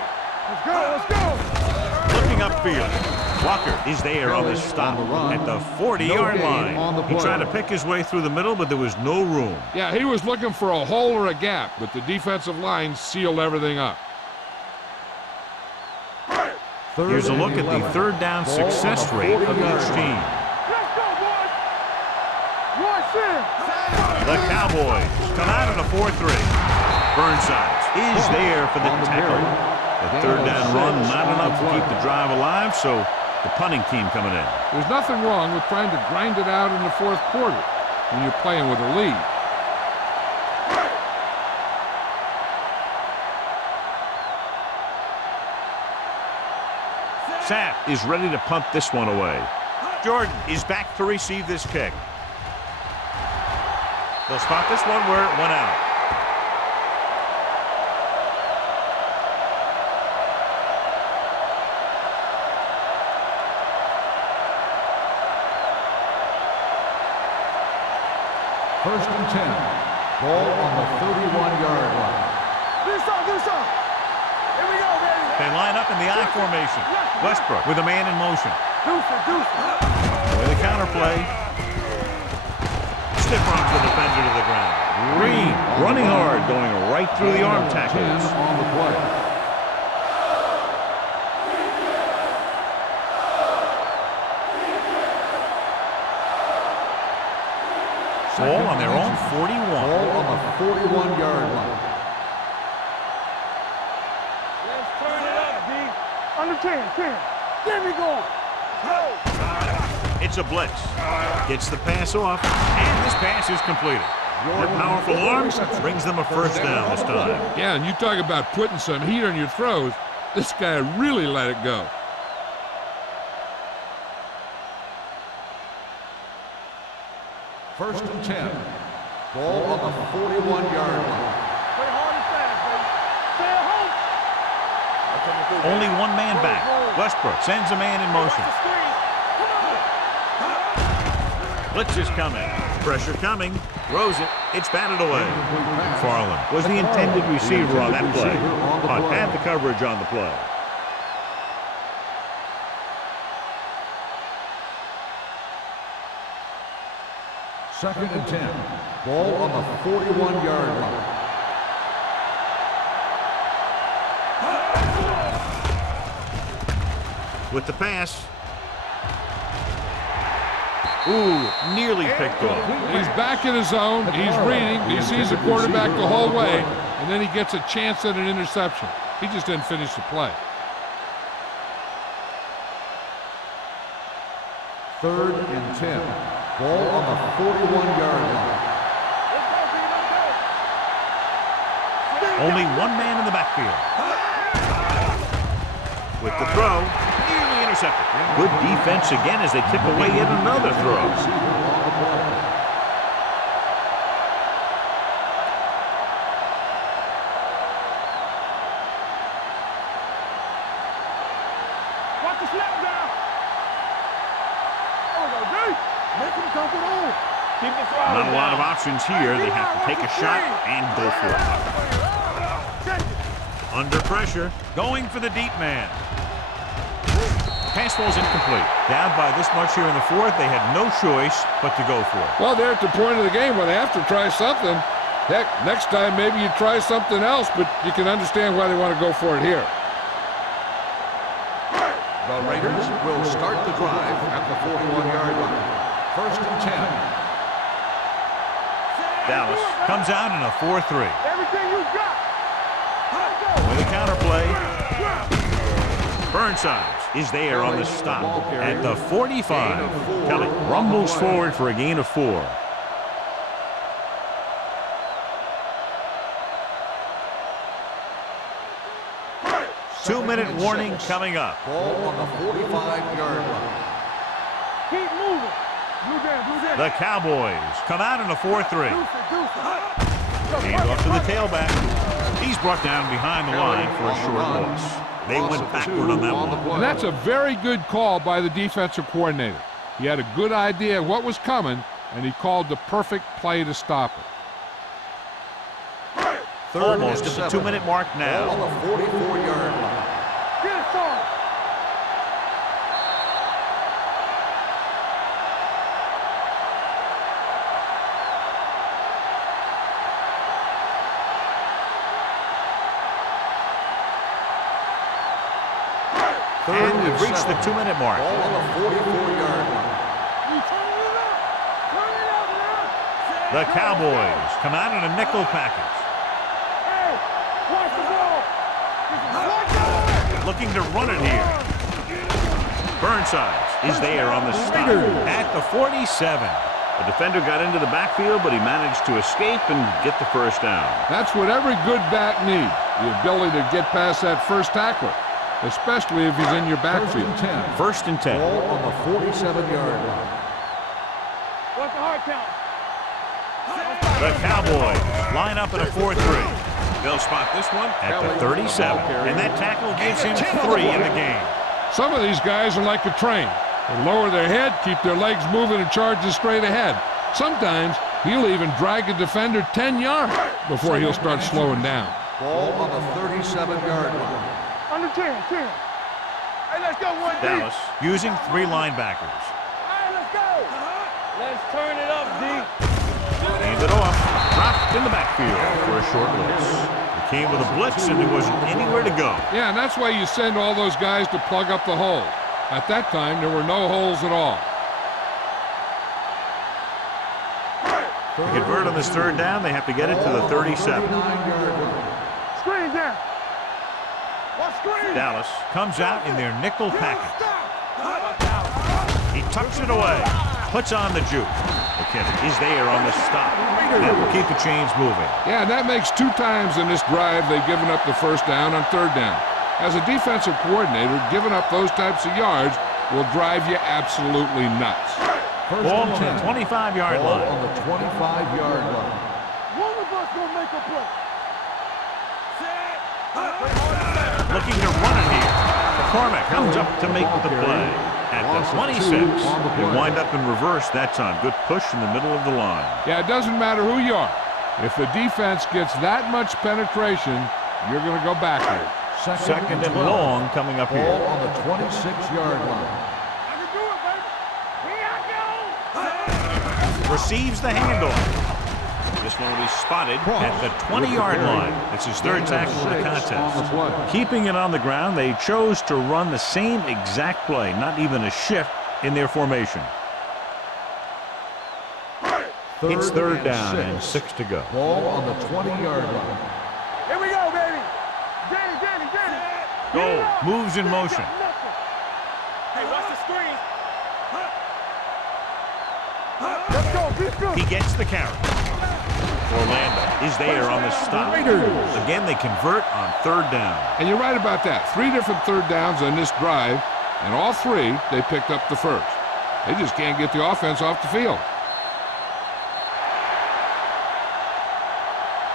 Let's go. Looking upfield. Walker is there on the stop at the 40-yard line. He tried to pick his way through the middle, but there was no room. Yeah, he was looking for a hole or a gap, but the defensive line sealed everything up. Here's a look at the third down success rate of each team. Let's go, boys. Rush in. The Cowboys come out in a 4-3. Burnsides is there for the tackle. The third down run not enough to keep the drive alive, so the punting team coming in. There's nothing wrong with trying to grind it out in the fourth quarter when you're playing with a lead. Sapp is ready to punt this one away. Jordan is back to receive this kick. They'll spot this one where it went out. First and 10. Ball on the 31-yard line. Do something. Here we go, baby. They line up in the I formation. Westbrook with a man in motion. Deuce it. With a counterplay. Stiff arms the defender to the ground. Green running hard, going right through the arm tackles. On the play. Ball on their own 41. Ball on the 41-yard line. Let's turn it up, D. Under 10. Get me going. It's a blitz. Gets the pass off, and this pass is completed. Their powerful arms brings them a first down this time. Yeah, and you talk about putting some heat on your throws. This guy really let it go. First and 10. Ball on the 41-yard line. Play hard and fast, baby. Stay at home. Only one man back. Westbrook sends a man in motion. Blitz is coming. Pressure coming. Throws it. It's batted away. Farland was the intended receiver on that play. Hunt had the coverage on the play. Second and 10. Ball on the 41-yard line. with the pass. Ooh, nearly picked off. He's back in his zone. He's reading. He sees the quarterback the whole way, and then he gets a chance at an interception. He just didn't finish the play. 3rd and 10. Ball on the 41-yard line. Only one man in the backfield. With the throw, nearly intercepted. Good defense again as they tip away yet another throw. Watch the snap down. Make him come it on. Keep the throttle Not a lot of options here. They have to take a shot and go for it. Under pressure, going for the deep man. Pass ball's incomplete. Down by this much here in the 4th, they had no choice but to go for it. Well, they're at the point of the game where they have to try something. Heck, next time maybe you try something else, but you can understand why they want to go for it here. The Raiders will start the drive at the 41-yard line. 1st and 10. Dallas comes out in a 4-3. Everything you got. With a counterplay. Burnside is there on the stop at the 45. Kelly rumbles forward for a gain of 4. Two-minute warning coming up. Ball on the 45-yard line. Keep moving. Blue down. The Cowboys come out in a 4-3. Hand off to the tailback. He's brought down behind the line for a short loss. They went backward on that one. And that's a very good call by the defensive coordinator. He had a good idea of what was coming, and he called the perfect play to stop it. Almost at the 2-minute mark now. Ball on the 44-yard line. Get it on. And we've reached the 2-minute mark. Ball on the 44-yard line. The Cowboys come out in a nickel package. Hey, watch the ball. Looking to run it here. Burnside is there on the stop at the 47. The defender got into the backfield, but he managed to escape and get the first down. That's what every good back needs, the ability to get past that first tackler, especially if he's in your backfield. 1st and 10. Ball on the 47-yard line. What's the hard count? The Cowboys line up in a 4-3. They'll spot this one at the 37. And that tackle gives him 3 in the game. Some of these guys are like a train. They lower their head, keep their legs moving, and charge straight ahead. Sometimes he'll even drag a defender 10 yards before he'll start slowing down. Ball on the 37-yard line. Under 10. Hey, let's go, 1 Dallas using 3 linebackers. All right, let's go. Let's turn it up, D. Hand it off. Dropped in the backfield for a short loss. It came with a blitz and there wasn't anywhere to go. Yeah, and that's why you send all those guys to plug up the hole. At that time, there were no holes at all. To convert on this 3rd down, they have to get it to the 37. Screen down. What screen? Dallas comes out in their nickel package. He tucks it away. Puts on the juke. McKinnon is there on the stop. That will keep the chains moving. Yeah, and that makes 2 times in this drive they've given up the first down on 3rd down. As a defensive coordinator, giving up those types of yards will drive you absolutely nuts. Ball on the 25-yard line. On the 25-yard line. One of us gonna make a play. Looking to run it here. McCormick comes up to make the play. At the 26, they wind up in reverse that time. Good push in the middle of the line. Yeah, it doesn't matter who you are. If the defense gets that much penetration, you're going to go backward. Second and long coming up here. Ball on the 26-yard line. I can do it, baby. Here I go. Receives the handoff. This one will be spotted at the 20-yard line. It's his third tackle of the contest. Keeping it on the ground, they chose to run the same exact play, not even a shift in their formation. It's third down and 6 to go. Ball on the 20-yard line. Here we go, baby. Danny. Goal. Moves in motion. Hey, watch the screen. Let's go. Be good. He gets the carry. Orlando is there on the stop. Again, they convert on third down. And you're right about that. 3 different third downs on this drive, and all 3 they picked up the first. They just can't get the offense off the field.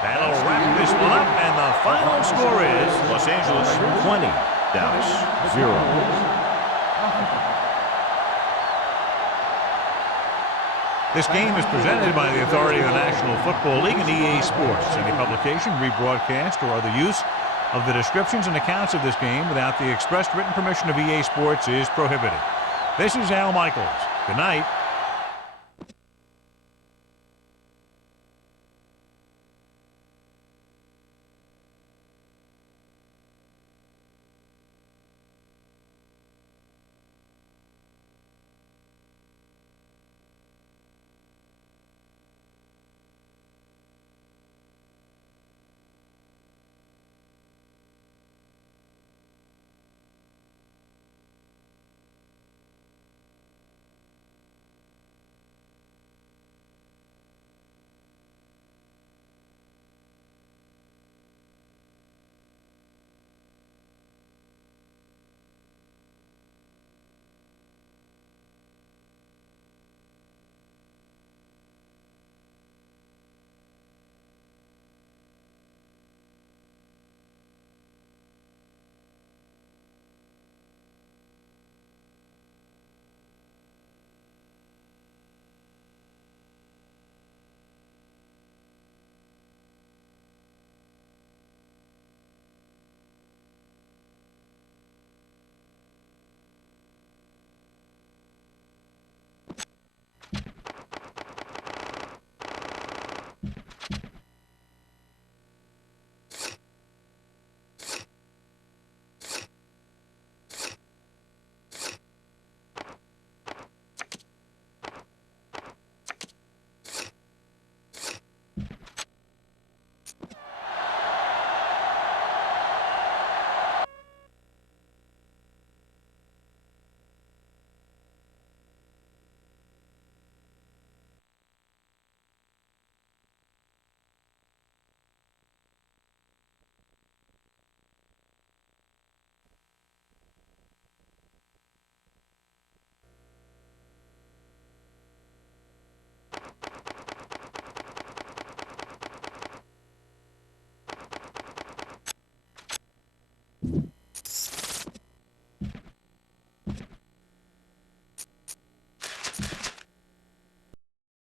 That'll wrap this one up, and the final score is Los Angeles 20, Dallas 0. This game is presented by the authority of the National Football League and EA Sports. Any publication, rebroadcast, or other use of the descriptions and accounts of this game without the expressed written permission of EA Sports is prohibited. This is Al Michaels. Good night.